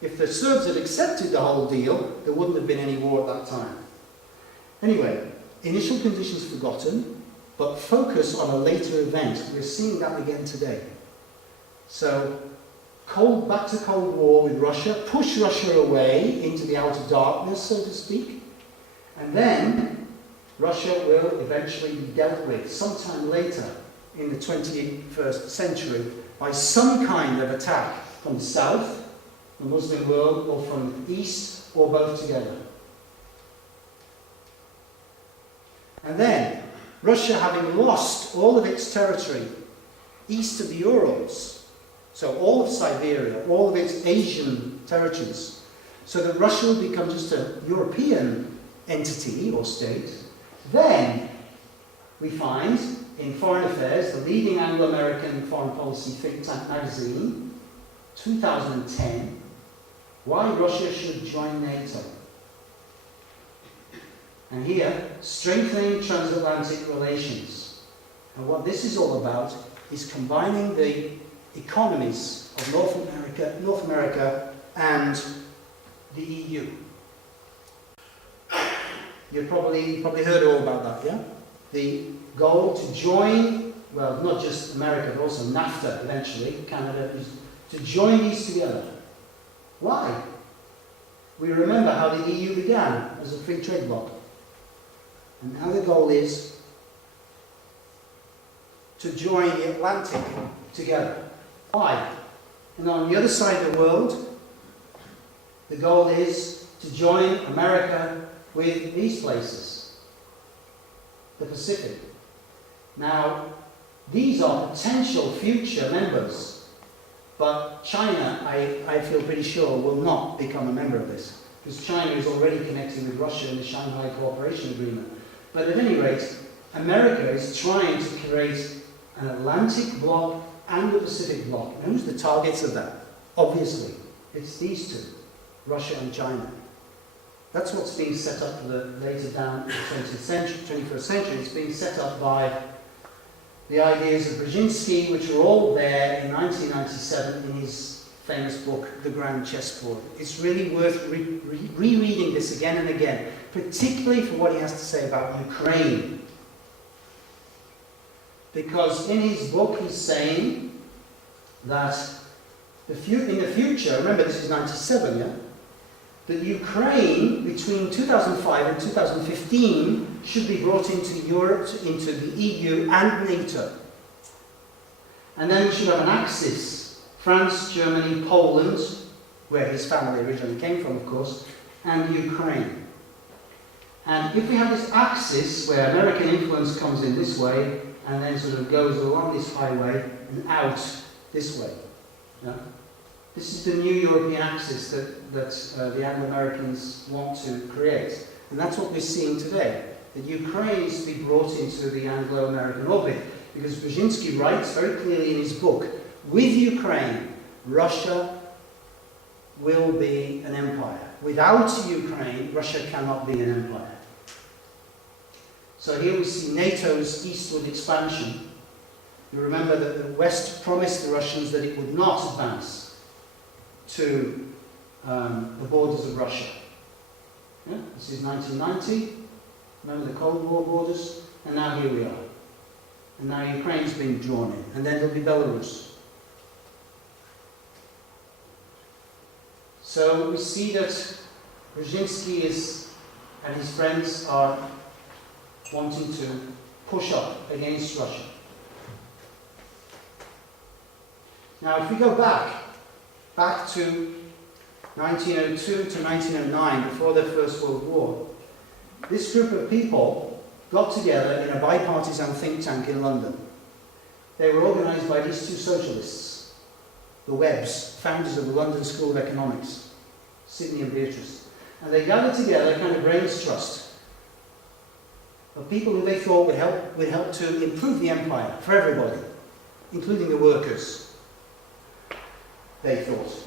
If the Serbs had accepted the whole deal, there wouldn't have been any war at that time. Anyway, initial conditions forgotten, but focus on a later event. We're seeing that again today. So, back to Cold War with Russia, push Russia away into the outer darkness, so to speak, and then Russia will eventually be dealt with sometime later in the 21st century by some kind of attack from the south, the Muslim world, or from the east, or both together. And then, Russia having lost all of its territory east of the Urals, so all of Siberia, all of its Asian territories, so that Russia will become just a European entity or state, then we find in Foreign Affairs, the leading Anglo-American foreign policy think tank magazine, 2010, why Russia should join NATO. And here, strengthening transatlantic relations. And what this is all about is combining the economies of North America and the EU. You've probably heard all about that, yeah? The goal to join, well, not just America, but also NAFTA eventually, Canada, is to join these together. Why? We remember how the EU began as a free trade bloc. And now the goal is to join the Atlantic together. Why? And on the other side of the world, the goal is to join America with these places, the Pacific. Now, these are potential future members, but China, I feel pretty sure, will not become a member of this, because China is already connecting with Russia in the Shanghai Cooperation Agreement. But at any rate, America is trying to create an Atlantic bloc and a Pacific bloc. And who's the targets of that? Obviously, it's these two, Russia and China. That's what's being set up for the later down 20th century, 21st century. It's being set up by the ideas of Brzezinski, which were all there in 1997 in his famous book, The Grand Chessboard. It's really worth rereading this again and again, particularly for what he has to say about Ukraine. Because in his book he's saying that in the future, remember this is 97, yeah? That Ukraine, between 2005 and 2015, should be brought into Europe, into the EU and NATO. And then we should have an axis: France, Germany, Poland, where his family originally came from, of course, and Ukraine. And if we have this axis where American influence comes in this way and then sort of goes along this highway and out this way, yeah? This is the new European axis that the Anglo-Americans want to create. And that's what we're seeing today. That Ukraine is to be brought into the Anglo-American orbit. Because Brzezinski writes very clearly in his book, with Ukraine, Russia will be an empire. Without Ukraine, Russia cannot be an empire. So here we see NATO's eastward expansion. You remember that the West promised the Russians that it would not advance to the borders of Russia. Yeah? This is 1990, remember the Cold War borders, and now here we are. And now Ukraine's been drawn in, and then there'll be Belarus. So we see that Brzezinski and his friends are wanting to push up against Russia. Now if we go back to 1902 to 1909, before the First World War, this group of people got together in a bipartisan think tank in London. They were organised by these two socialists, the Webbs, founders of the London School of Economics, Sidney and Beatrice. And they gathered together a kind of brains trust of people who they thought would help to improve the empire for everybody, including the workers. They thought.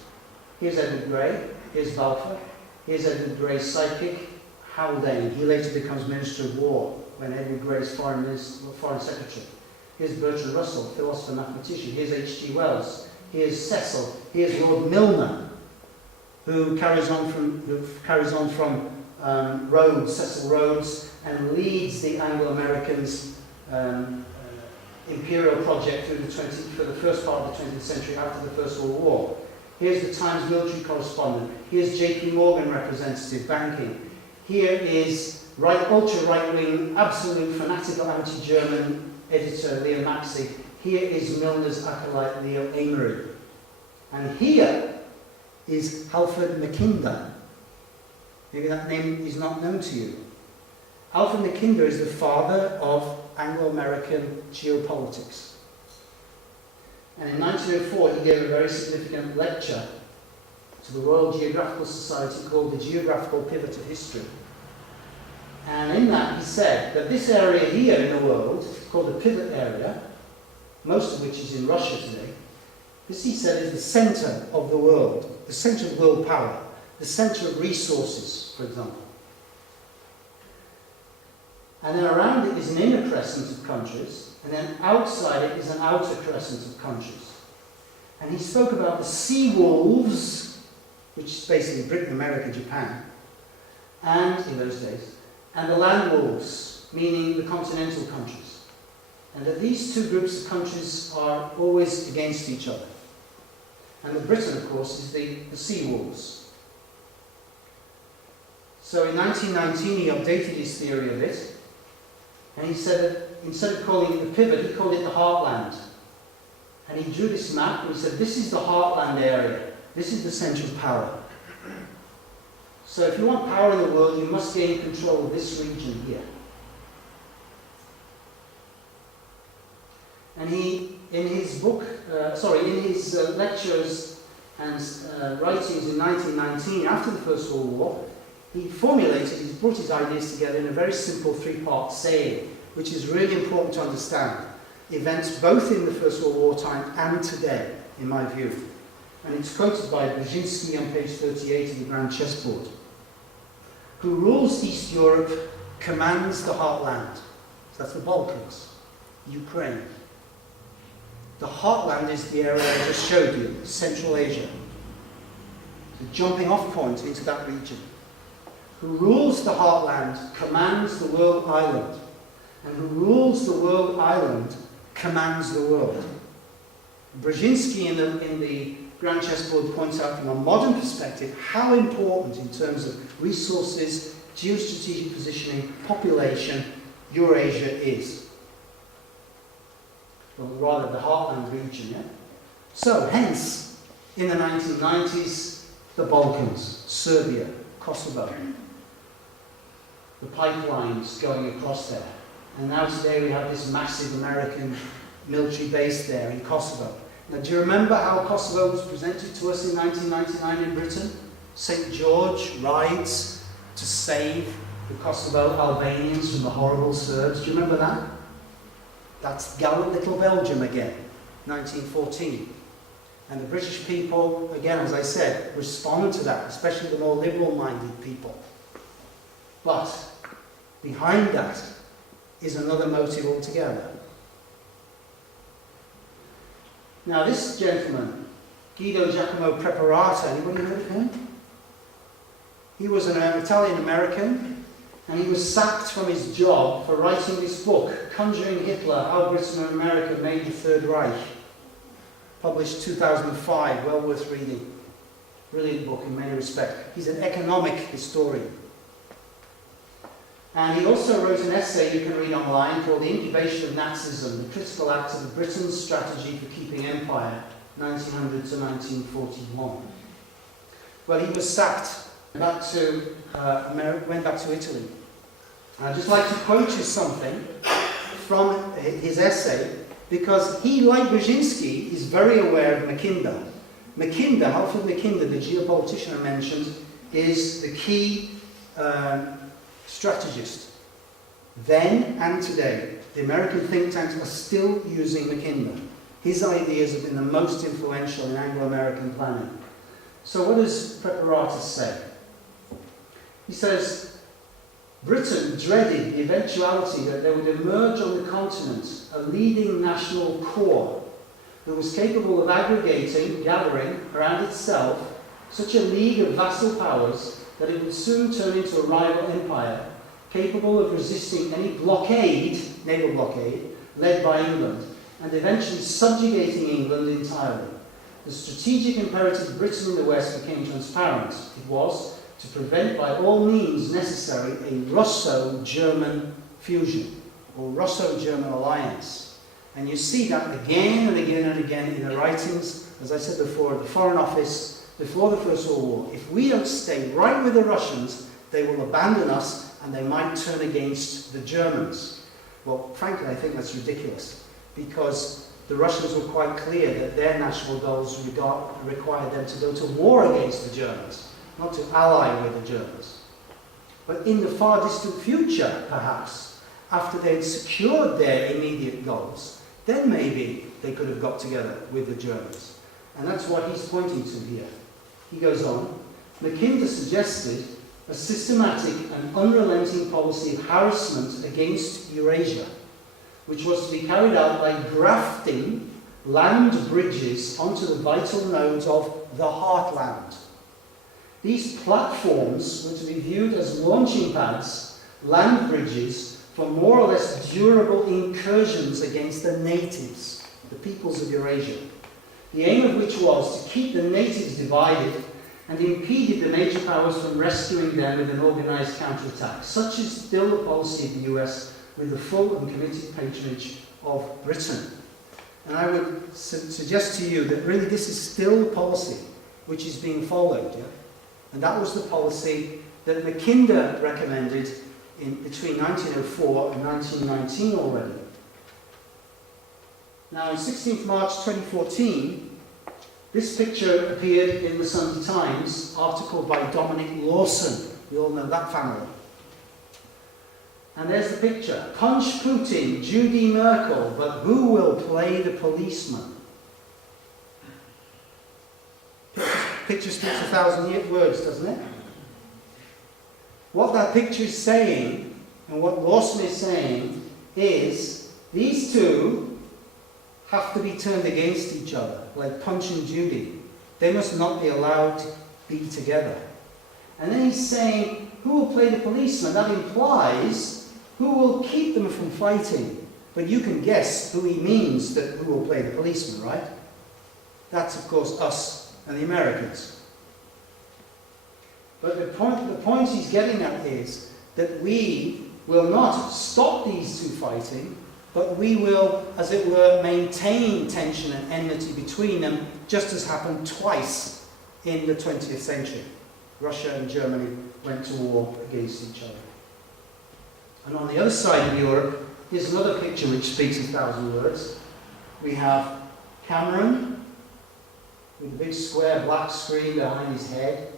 Here's Edward Grey, here's Balfour, here's Edward Grey's sidekick, Haldane. He later becomes Minister of War when Edward Grey's Foreign Secretary. Here's Bertrand Russell, philosopher, mathematician. Here's H.G. Wells. Here's Cecil. Here's Lord Milner, who carries on from Rhodes, Cecil Rhodes, and leads the Anglo-Americans' imperial project for the first part of the 20th century after the First World War. Here's the Times military correspondent. Here's J.P. Morgan representative, banking. Here is ultra-right-wing, absolute fanatical anti-German editor Leo Maxey. Here is Milner's acolyte Leo Amery. And here is Alfred Mackinder. Maybe that name is not known to you. Alfred Mackinder is the father of Anglo-American geopolitics. And in 1904 he gave a very significant lecture to the Royal Geographical Society called the Geographical Pivot of History. And in that he said that this area here in the world, called the pivot area, most of which is in Russia today, this he said is the centre of the world, the centre of world power, the centre of resources, for example. And then around it is an inner crescent of countries, and then outside it is an outer crescent of countries. And he spoke about the sea wolves, which is basically Britain, America, Japan, and in those days, and the land wolves, meaning the continental countries. And that these two groups of countries are always against each other. And that Britain, of course, is the sea wolves. So in 1919 he updated his theory of it, and he said that instead of calling it the pivot, he called it the heartland. And he drew this map and he said, this is the heartland area, this is the centre of power. So if you want power in the world, you must gain control of this region here. And he, in his book, in his lectures and writings in 1919, after the First World War, he brought his ideas together in a very simple three-part saying, which is really important to understand. Events both in the First World War time and today, in my view. And it's quoted by Brzezinski on page 38 of the Grand Chessboard. Who rules East Europe commands the heartland. So that's the Balkans, Ukraine. The heartland is the area I just showed you, Central Asia. The jumping off point into that region. Who rules the heartland commands the world island. And who rules the world island commands the world. Brzezinski in the Grand Chessboard points out from a modern perspective how important in terms of resources, geostrategic positioning, population, Eurasia is. Or rather the heartland region, yeah? So, hence, in the 1990s, the Balkans, Serbia, Kosovo, the pipelines going across there. And now today we have this massive American military base there in Kosovo. Now, do you remember how Kosovo was presented to us in 1999 in Britain? St. George rides to save the Kosovo Albanians from the horrible Serbs. Do you remember that? That's gallant little Belgium again, 1914. And the British people, again, as I said, responded to that, especially the more liberal-minded people. But behind that is another motive altogether. Now this gentleman, Guido Giacomo Preparata, anybody heard of him? He was an Italian-American, and he was sacked from his job for writing this book, Conjuring Hitler, How Britain and America Made the Third Reich. Published 2005, well worth reading. Brilliant book in many respects. He's an economic historian. And he also wrote an essay you can read online called The Incubation of Nazism, the Critical Act of Britain's Strategy for Keeping Empire, 1900 to 1941. Well, he was sacked, went back to Italy. And I'd just like to quote you something from his essay, because he, like Brzezinski, is very aware of Mackinder. Alfred Mackinder, the geopolitician I mentioned, is the key strategist. Then and today, the American think tanks are still using Mackinder. His ideas have been the most influential in Anglo-American planning. So what does Preparatus say? He says, Britain dreaded the eventuality that there would emerge on the continent a leading national core that was capable of gathering around itself such a league of vassal powers that it would soon turn into a rival empire, capable of resisting any blockade, naval blockade, led by England, and eventually subjugating England entirely. The strategic imperative of Britain in the West became transparent. It was to prevent by all means necessary a Russo-German fusion, or Russo-German alliance. And you see that again and again and again in the writings, as I said before, of the Foreign Office, before the First World War. If we don't stay right with the Russians, they will abandon us and they might turn against the Germans. Well, frankly, I think that's ridiculous, because the Russians were quite clear that their national goals required them to go to war against the Germans, not to ally with the Germans. But in the far distant future, perhaps, after they'd secured their immediate goals, then maybe they could have got together with the Germans. And that's what he's pointing to here. He goes on, Mackinder suggested a systematic and unrelenting policy of harassment against Eurasia, which was to be carried out by grafting land bridges onto the vital nodes of the heartland. These platforms were to be viewed as launching pads, land bridges, for more or less durable incursions against the natives, the peoples of Eurasia, the aim of which was to keep the natives divided and impeded the major powers from rescuing them with an organised counterattack. Such is still the policy of the US, with the full and committed patronage of Britain. And I would suggest to you that really this is still the policy which is being followed. Yeah? And that was the policy that Mackinder recommended between 1904 and 1919 already. Now, on 16th March 2014, this picture appeared in the Sunday Times, article by Dominic Lawson. You all know that family. And there's the picture. Punch Putin, Judy Merkel, but who will play the policeman? Picture speaks 1,000 words, doesn't it? What that picture is saying, and what Lawson is saying, is these two have to be turned against each other, like Punch and Judy. They must not be allowed to be together. And then he's saying, who will play the policeman? That implies who will keep them from fighting. But you can guess who he means that who will play the policeman, right? That's, of course, us and the Americans. But the point he's getting at is that we will not stop these two fighting, but we will, as it were, maintain tension and enmity between them, just as happened twice in the 20th century. Russia and Germany went to war against each other. And on the other side of Europe, here's another picture which speaks 1,000 words. We have Cameron, with a big square black screen behind his head,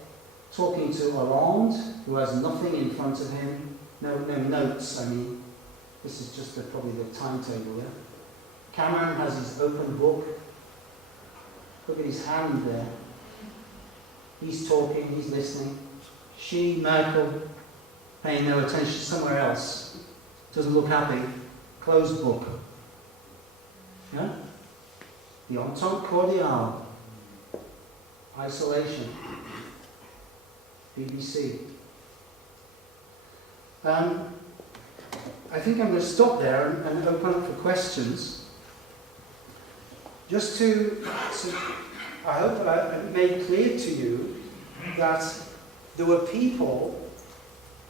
talking to Hollande, who has nothing in front of him, no notes, I mean. This is just probably the timetable there. Cameron has his open book. Look at his hand there. He's talking, he's listening. She, Merkel, paying no attention somewhere else. Doesn't look happy. Closed book. Yeah? The Entente Cordiale. Isolation. BBC. I think I'm going to stop there and open up for questions. Just to I hope that I made clear to you that there were people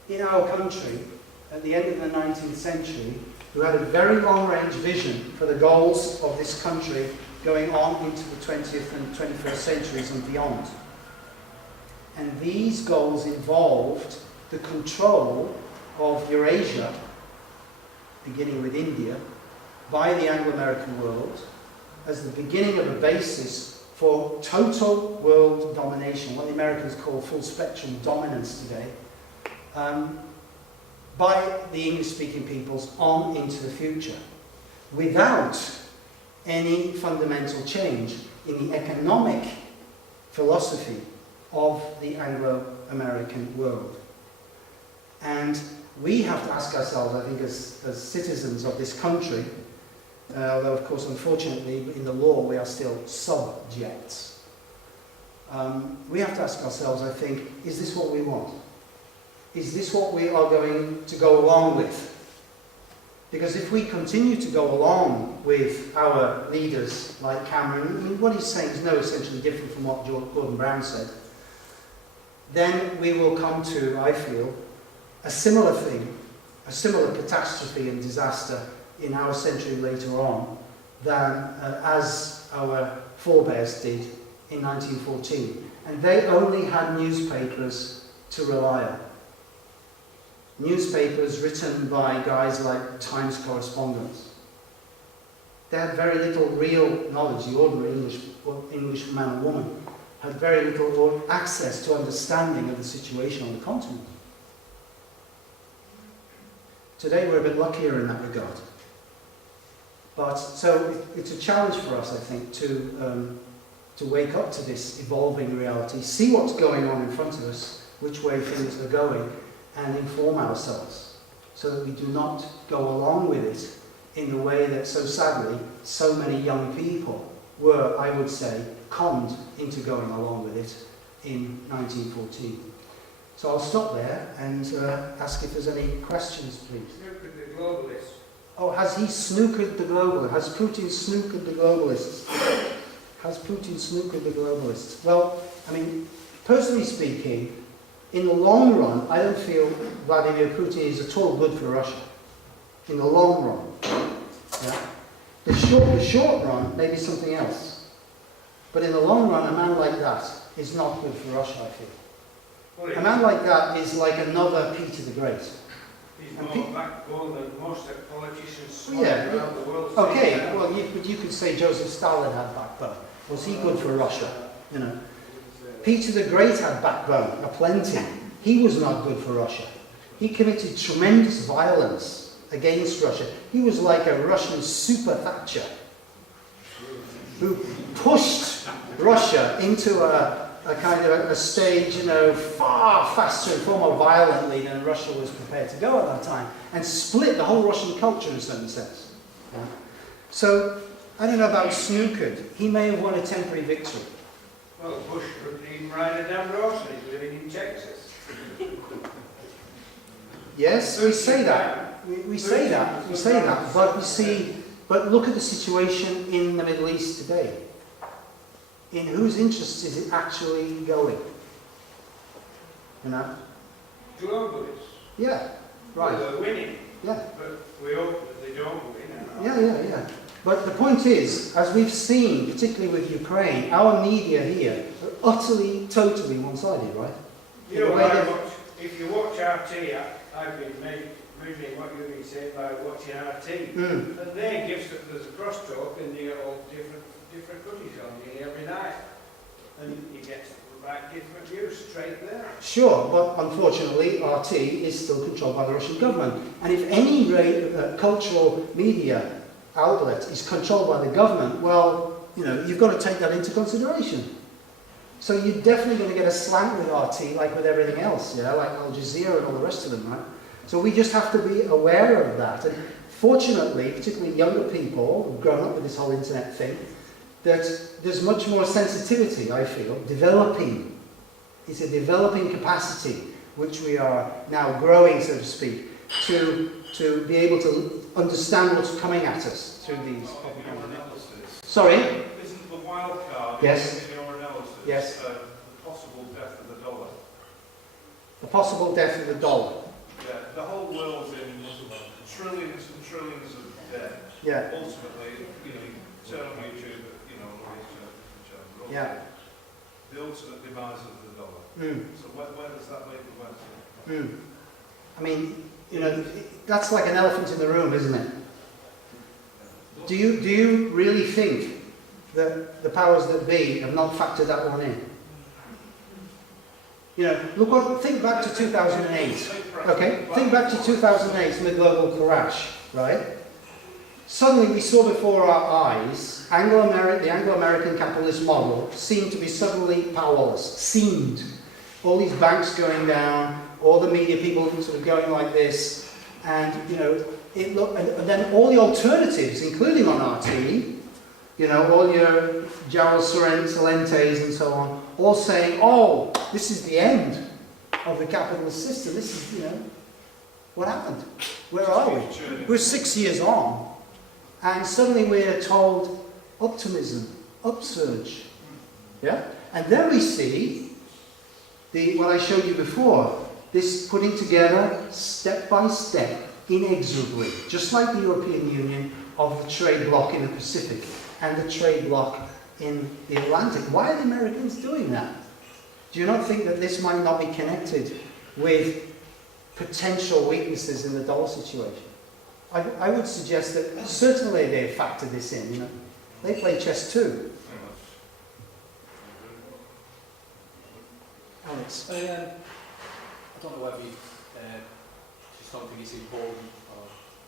in our country at the end of the 19th century who had a very long-range vision for the goals of this country going on into the 20th and 21st centuries and beyond. And these goals involved the control of Eurasia, beginning with India, by the Anglo-American world as the beginning of a basis for total world domination, what the Americans call full-spectrum dominance today, by the English-speaking peoples on into the future, without any fundamental change in the economic philosophy of the Anglo-American world. And we have to ask ourselves, I think, as citizens of this country, although of course unfortunately in the law we are still subjects, we have to ask ourselves, I think, is this what we want? Is this what we are going to go along with? Because if we continue to go along with our leaders like Cameron, I mean, what he's saying is no essentially different from what Gordon Brown said, then we will come to, I feel, a similar thing, a similar catastrophe and disaster in our century later on than as our forebears did in 1914. And they only had newspapers to rely on. Newspapers written by guys like Times correspondents. they had very little real knowledge. The ordinary English man or woman had very little access to understanding of the situation on the continent. Today we're a bit luckier in that regard. But so it's a challenge for us, I think, to wake up to this evolving reality, see what's going on in front of us, which way things are going, and inform ourselves so that we do not go along with it in the way that, so sadly, so many young people were, I would say, conned into going along with it in 1914. So I'll stop there and ask if there's any questions, please. Snookered the globalists. Oh, has he snookered the globalists? Has Putin snookered the globalists? Has Putin snookered the globalists? Well, I mean, personally speaking, in the long run, I don't feel Vladimir Putin is at all good for Russia. In the long run. Yeah? The short run may be something else. But in the long run, a man like that is not good for Russia, I feel. A man like that is like another Peter the Great. He's more backbone than most of the politicians around the world. Okay, well, you could say Joseph Stalin had backbone. Was he good for Russia? You know, Peter the Great had backbone, aplenty. He was not good for Russia. He committed tremendous violence against Russia. He was like a Russian super Thatcher who pushed Russia into a kind of a stage, you know, far faster and far more violently than Russia was prepared to go at that time, and split the whole Russian culture in a certain sense. Yeah? So, I don't know about snookered. He may have won a temporary victory. Well, Bush couldn't even ride a damn horse and he's living in Texas. Yes, we say that. We say that. But you see, but look at the situation in the Middle East today. In whose interest is it actually going? You know? Globalists. Yeah, right. Well, they're winning. Yeah. But we hope that they don't win. Yeah. But the point is, as we've seen, particularly with Ukraine, our media here are utterly, totally one-sided, right? You know, if you watch RT, I've been reading what you've been saying by watching RT, and they give there's a crosstalk and you get all different goodies on nearly every night, and you get right different views straight there. Sure, but unfortunately RT is still controlled by the Russian government, and if any cultural media outlet is controlled by the government, well, you know, you've got to take that into consideration. So you're definitely going to get a slant with RT, like with everything else, yeah, like Al Jazeera and all the rest of them, right? So we just have to be aware of that. And fortunately, particularly younger people who've grown up with this whole internet thing, that there's much more sensitivity, I feel, developing. It's a developing capacity, which we are now growing, so to speak, to be able to understand what's coming at us through these. Sorry? Isn't the wild card yes. in your analysis yes. The possible death of the dollar? The possible death of the dollar. Yeah, the whole world's in trillions and trillions of debt. Yeah. Ultimately, you know, you turn on YouTube, you know, which yeah. The ultimate demise of the dollar. So where does that leave the West? I mean, you know, that's like an elephant in the room, isn't it? Do you really think that the powers that be have not factored that one in? You know, think back to 2008. Okay, think back to 2008 and the global crash, right? Suddenly we saw before our eyes the Anglo-American capitalist model seemed to be suddenly powerless. Seemed. All these banks going down, all the media people sort of going like this, and you know, and then all the alternatives, including on RT, you know, all your João Sorrentes and so on, all saying, oh, this is the end of the capitalist system. This is, you know, what happened? Where are we? We're 6 years on, and suddenly we're told optimism, upsurge. Yeah? And then we see what I showed you before, this putting together step by step, inexorably, just like the European Union, of the trade bloc in the Pacific and the trade bloc in the Atlantic. Why are the Americans doing that? Do you not think that this might not be connected with potential weaknesses in the dollar situation? I would suggest that certainly they factored this in, you know. They play chess too. Alex. I don't know whether you just don't think it's important or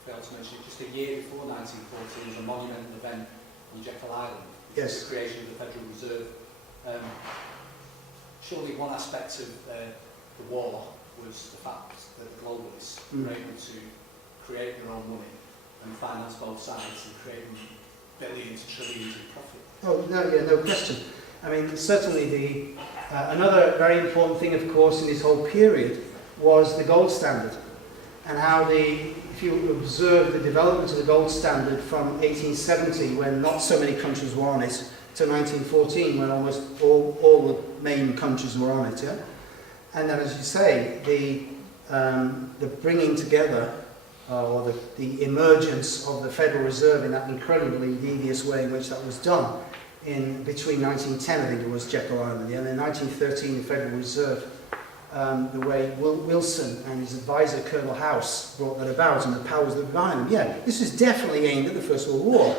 fail to mention it. Just a year before 1914 was a monumental event on Jekyll Island. Yes. The creation of the Federal Reserve. Surely one aspect of the war was the fact that the globalists were able to create their own money and finance both sides and create billions, trillions in profit. Oh, no, yeah, no question. I mean, certainly another very important thing, of course, in this whole period was the gold standard. And how if you observe the development of the gold standard from 1870, when not so many countries were on it, to 1914, when almost all the main countries were on it, yeah? And then, as you say, the bringing together, or the emergence of the Federal Reserve in that incredibly devious way in which that was done, between 1910, I think it was, Jekyll Island, yeah? And then 1913, the Federal Reserve, the way Wilson and his advisor, Colonel House, brought that about, and the powers that were behind them. Yeah, this was definitely aimed at the First World War.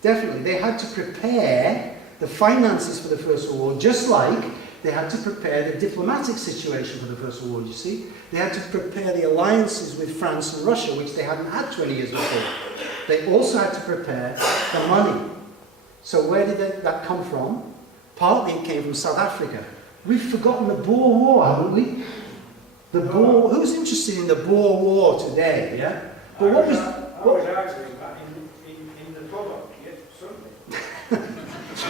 Definitely. They had to prepare the finances for the First World War, just like they had to prepare the diplomatic situation for the First World War, you see. They had to prepare the alliances with France and Russia, which they hadn't had 20 years before. They also had to prepare the money. So where did that come from? Partly it came from South Africa. We've forgotten the Boer War, haven't we? The Boer. Who's interested in the Boer War today? Yeah. But what was? I was actually back in the pub on Sunday.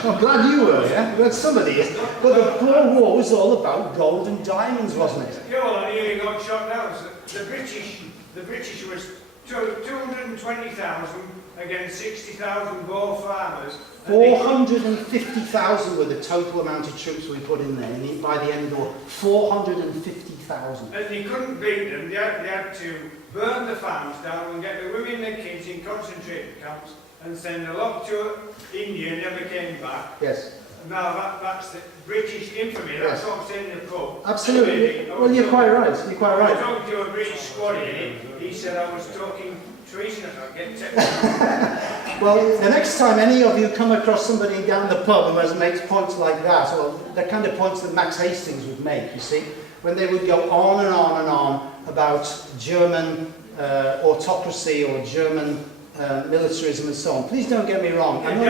I'm glad you were. Yeah. But somebody is. But the Boer War was all about gold and diamonds, wasn't it? Yeah, well, I nearly got shot down. So the British was 220,000 against 60,000 Boer farmers. 450,000 were the total amount of troops we put in there, and by the end of the war, 450,000. And they couldn't beat them. They had to burn the farms down and get the women and the kids in concentration camps and send a lot to India, never came back. Yes. Now that's the British infamy. That's what I'm saying in the pub. Absolutely. Well, you're quite right. You're quite I was right. talking to a British squadron. He said I was talking treason. I'm getting technical. Well, the next time any of you come across somebody down the pub who makes points like that, or the kind of points that Max Hastings would make, you see, when they would go on and on and on about German autocracy or German militarism and so on. Please don't get me wrong. I'm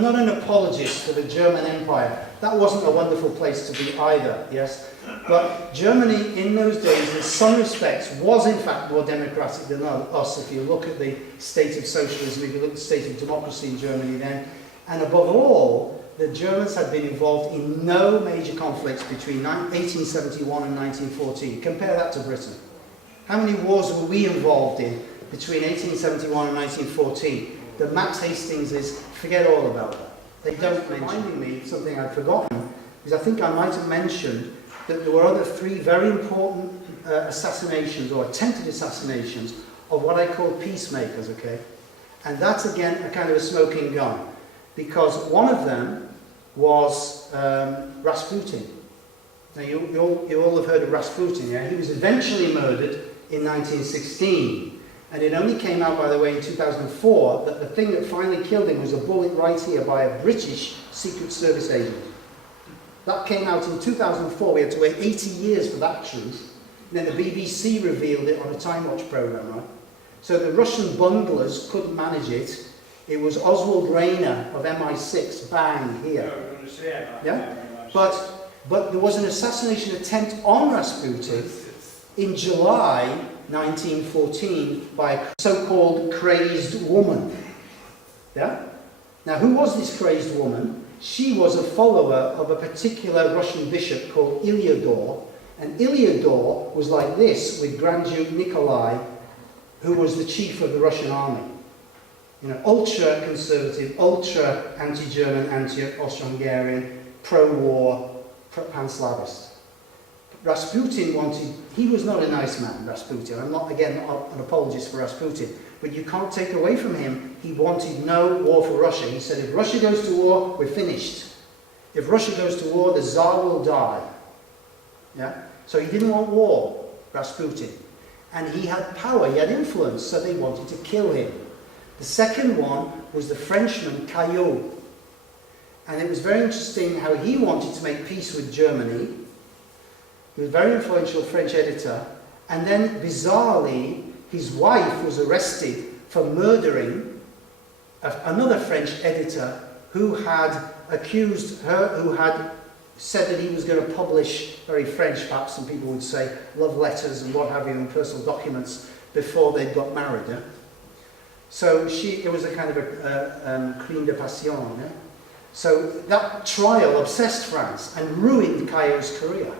not an apologist for the German Empire. That wasn't a wonderful place to be either, yes? But Germany in those days, in some respects, was in fact more democratic than us. If you look at the state of socialism, if you look at the state of democracy in Germany then, and above all, the Germans had been involved in no major conflicts between 1871 and 1914. Compare that to Britain. How many wars were we involved in between 1871 and 1914? The Max Hastings is, forget all about that. They don't reminding me of something I'd forgotten, because I think I might have mentioned that there were other three very important assassinations, or attempted assassinations, of what I call peacemakers, okay? And that's, again, a kind of a smoking gun, because one of them was Rasputin. Now, you all have heard of Rasputin, yeah? He was eventually murdered in 1916, and it only came out, by the way, in 2004, that the thing that finally killed him was a bullet right here by a British Secret Service agent. That came out in 2004. We had to wait 80 years for that truth. And then the BBC revealed it on a Time Watch programme, right? So the Russian bunglers couldn't manage it. It was Oswald Rayner of MI6, bang, here. Yeah? But there was an assassination attempt on Rasputin in July 1914 by a so-called crazed woman. Yeah? Now, who was this crazed woman? She was a follower of a particular Russian bishop called Ilyador, and Ilyador was like this with Grand Duke Nikolai, who was the chief of the Russian army. You know, ultra-conservative, ultra-anti-German, anti-Austro-Hungarian, pro-war, pan-Slavist. Rasputin he was not a nice man, Rasputin. I'm not, again, not an apologist for Rasputin, but you can't take away from him, he wanted no war for Russia. He said, if Russia goes to war, we're finished. If Russia goes to war, the Tsar will die. Yeah? So he didn't want war, Rasputin. and he had power, he had influence, so they wanted to kill him. The second one was the Frenchman Caillaux. And it was very interesting how he wanted to make peace with Germany. He was a very influential French editor. And then, bizarrely, his wife was arrested for murdering another French editor who had accused her, who had said that he was going to publish, very French perhaps, some people would say, love letters and what have you, and personal documents before they'd got married. Yeah? So it was a kind of a crime de passion. Yeah? So that trial obsessed France and ruined Caillaux's career.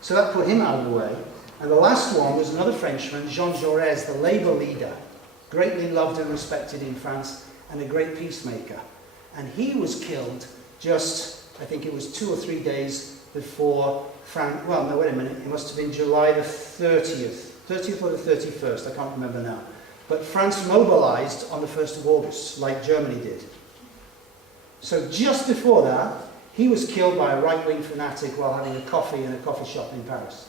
So that put him out of the way. And the last one was another Frenchman, Jean Jaurès, the Labour leader, greatly loved and respected in France, and a great peacemaker. And he was killed just, I think it was 2 or 3 days before well, no, wait a minute, it must have been July the 30th or the 31st, I can't remember now. But France mobilized on the 1st of August, like Germany did. So just before that, he was killed by a right-wing fanatic while having a coffee in a coffee shop in Paris.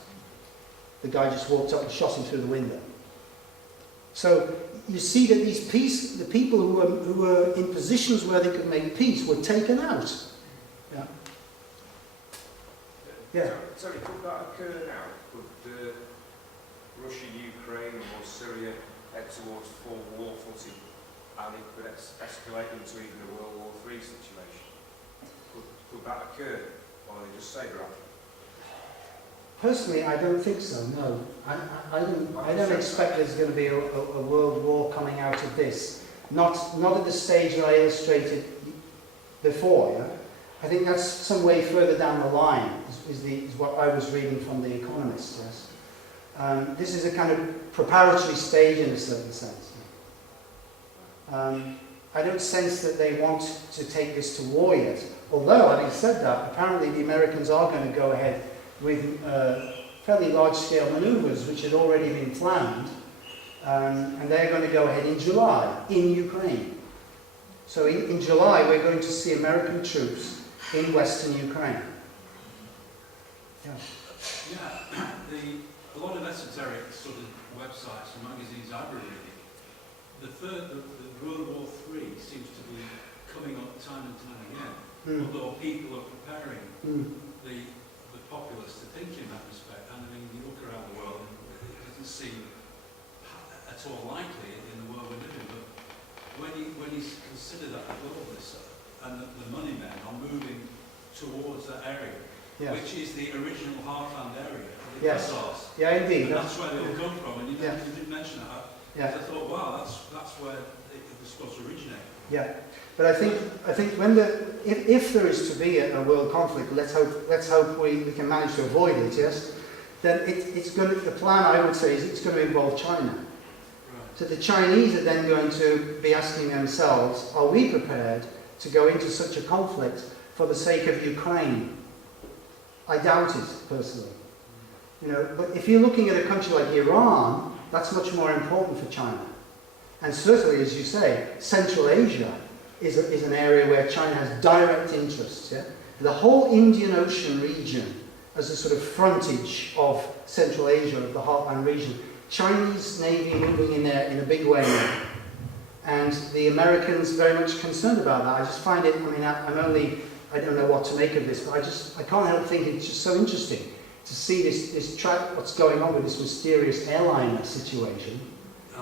The guy just walked up and shot him through the window. So you see that the people who were in positions where they could make peace were taken out. Yeah. Yeah. Sorry, could that occur now? Could Russia, Ukraine, or Syria head towards full war footing, and it could escalate into even a World War III situation? Could that occur? Or they just say that? Personally, I don't think so, no. I don't expect there's going to be a world war coming out of this. Not at the stage that I illustrated before. Yeah? I think that's some way further down the line, is what I was reading from The Economist. Yes? This is a kind of preparatory stage in a certain sense. I don't sense that they want to take this to war yet. Although, having said that, apparently the Americans are going to go ahead with fairly large-scale manoeuvres which had already been planned, and they're going to go ahead in July in Ukraine. So in July we're going to see American troops in western Ukraine. Yeah. Yeah, a lot of esoteric sort of websites and magazines I've been reading, the World War III seems to be coming up time and time again, although people are preparing the populace to think in that respect. And I mean, you look around the world and it doesn't seem at all likely in the world we're living. But when you consider that the globalists and the money men are moving towards that area, which is the original heartland area of the Cossacks. Yeah, indeed. And that's where they all come from. And you did mention that. Yeah. I thought, wow, that's where it was supposed to originate. Yeah, but I think when if there is to be a world conflict, let's hope we can manage to avoid it. Yes, then it's going to, the plan I would say is it's going to involve China. Right. So the Chinese are then going to be asking themselves, are we prepared to go into such a conflict for the sake of Ukraine? I doubt it, personally. You know, but if you're looking at a country like Iran, that's much more important for China. And certainly, as you say, Central Asia is an area where China has direct interests. Yeah? The whole Indian Ocean region as a sort of frontage of Central Asia, of the Heartland region. Chinese Navy moving in there in a big way now. And the Americans very much concerned about that. I just find it, I mean, I don't know what to make of this, but I can't help thinking it's just so interesting to see what's going on with this mysterious airliner situation.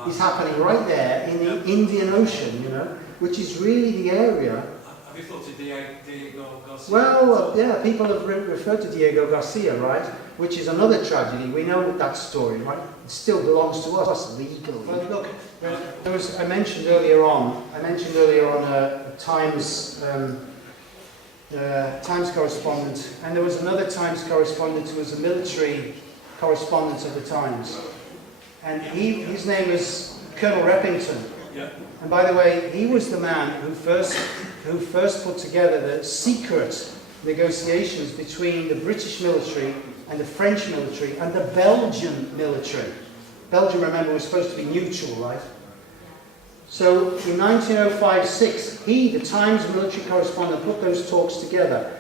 Is happening right there in the Indian Ocean, you know, which is really the area. Have you thought of Diego Garcia? Well, yeah, people have referred to Diego Garcia, right? Which is another tragedy. We know that story, right? It still belongs to us legally. Well, look, I mentioned earlier on a Times correspondent, and there was another Times correspondent who was a military correspondent of the Times. And his name is Colonel Reppington. Yeah. And by the way, he was the man who first put together the secret negotiations between the British military and the French military and the Belgian military. Belgium, remember, was supposed to be neutral, right? So in 1905-06, he, the Times military correspondent, put those talks together.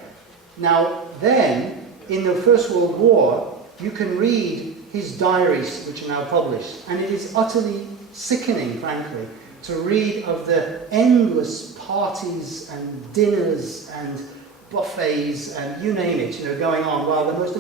Now then, in the First World War, you can read his diaries, which are now published, and it is utterly sickening, frankly, to read of the endless parties and dinners and buffets and you name it, going on, while the most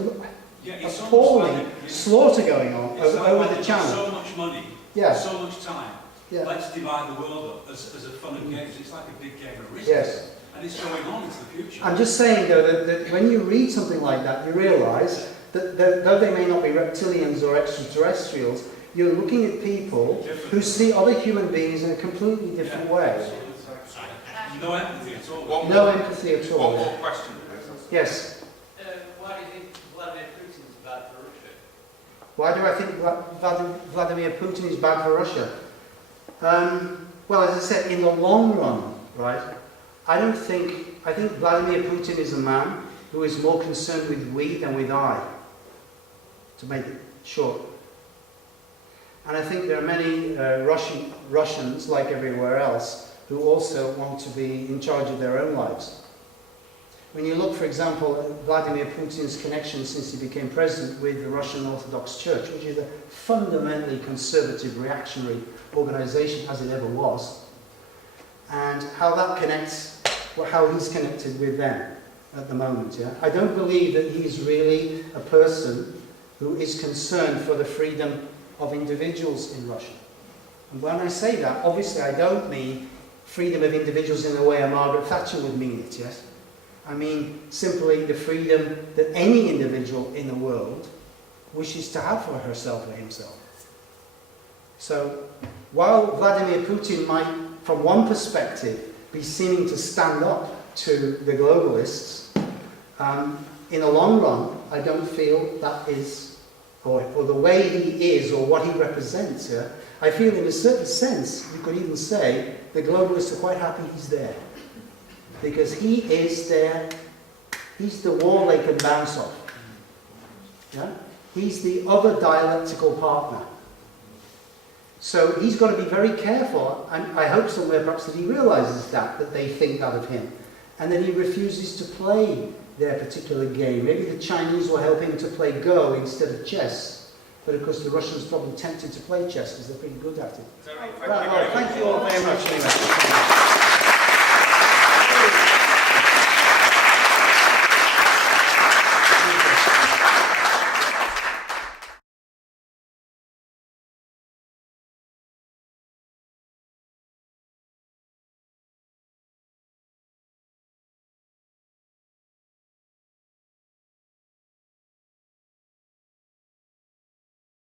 appalling slaughter going on over the channel. So much money, so much time. Yeah. Let's divide the world up as a fun and games. It's like a big game of risk. Yes. And it's going on into the future. I'm just saying, though, that when you read something like that, you realise that though they may not be reptilians or extraterrestrials, you're looking at people who see other human beings in a completely different way. No empathy at all. No empathy at all. One more question, please. Yes. Why do you think Vladimir Putin is bad for Russia? Why do I think Vladimir Putin is bad for Russia? Well, as I said, in the long run, right, I think Vladimir Putin is a man who is more concerned with we than with I, to make it short. And I think there are many Russians, like everywhere else, who also want to be in charge of their own lives. When you look, for example, at Vladimir Putin's connection since he became president with the Russian Orthodox Church, which is a fundamentally conservative, reactionary organization, as it ever was, and how that connects, or how he's connected with them at the moment. Yeah? I don't believe that he's really a person who is concerned for the freedom of individuals in Russia. And when I say that, obviously I don't mean freedom of individuals in the way a Margaret Thatcher would mean it, yes? I mean simply the freedom that any individual in the world wishes to have for herself or himself. So, while Vladimir Putin might, from one perspective, be seeming to stand up to the globalists, in the long run, I don't feel that is, or the way he is, or what he represents here, I feel in a certain sense, you could even say, the globalists are quite happy he's there. Because he is there, he's the wall they can bounce off. Yeah? He's the other dialectical partner. So he's got to be very careful, and I hope somewhere perhaps that he realises that they think that of him, and that he refuses to play their particular game. Maybe the Chinese will help him to play Go instead of chess, but of course the Russians are probably tempted to play chess because they're pretty good at it. Thank you Right, well, thank you all very much anyway.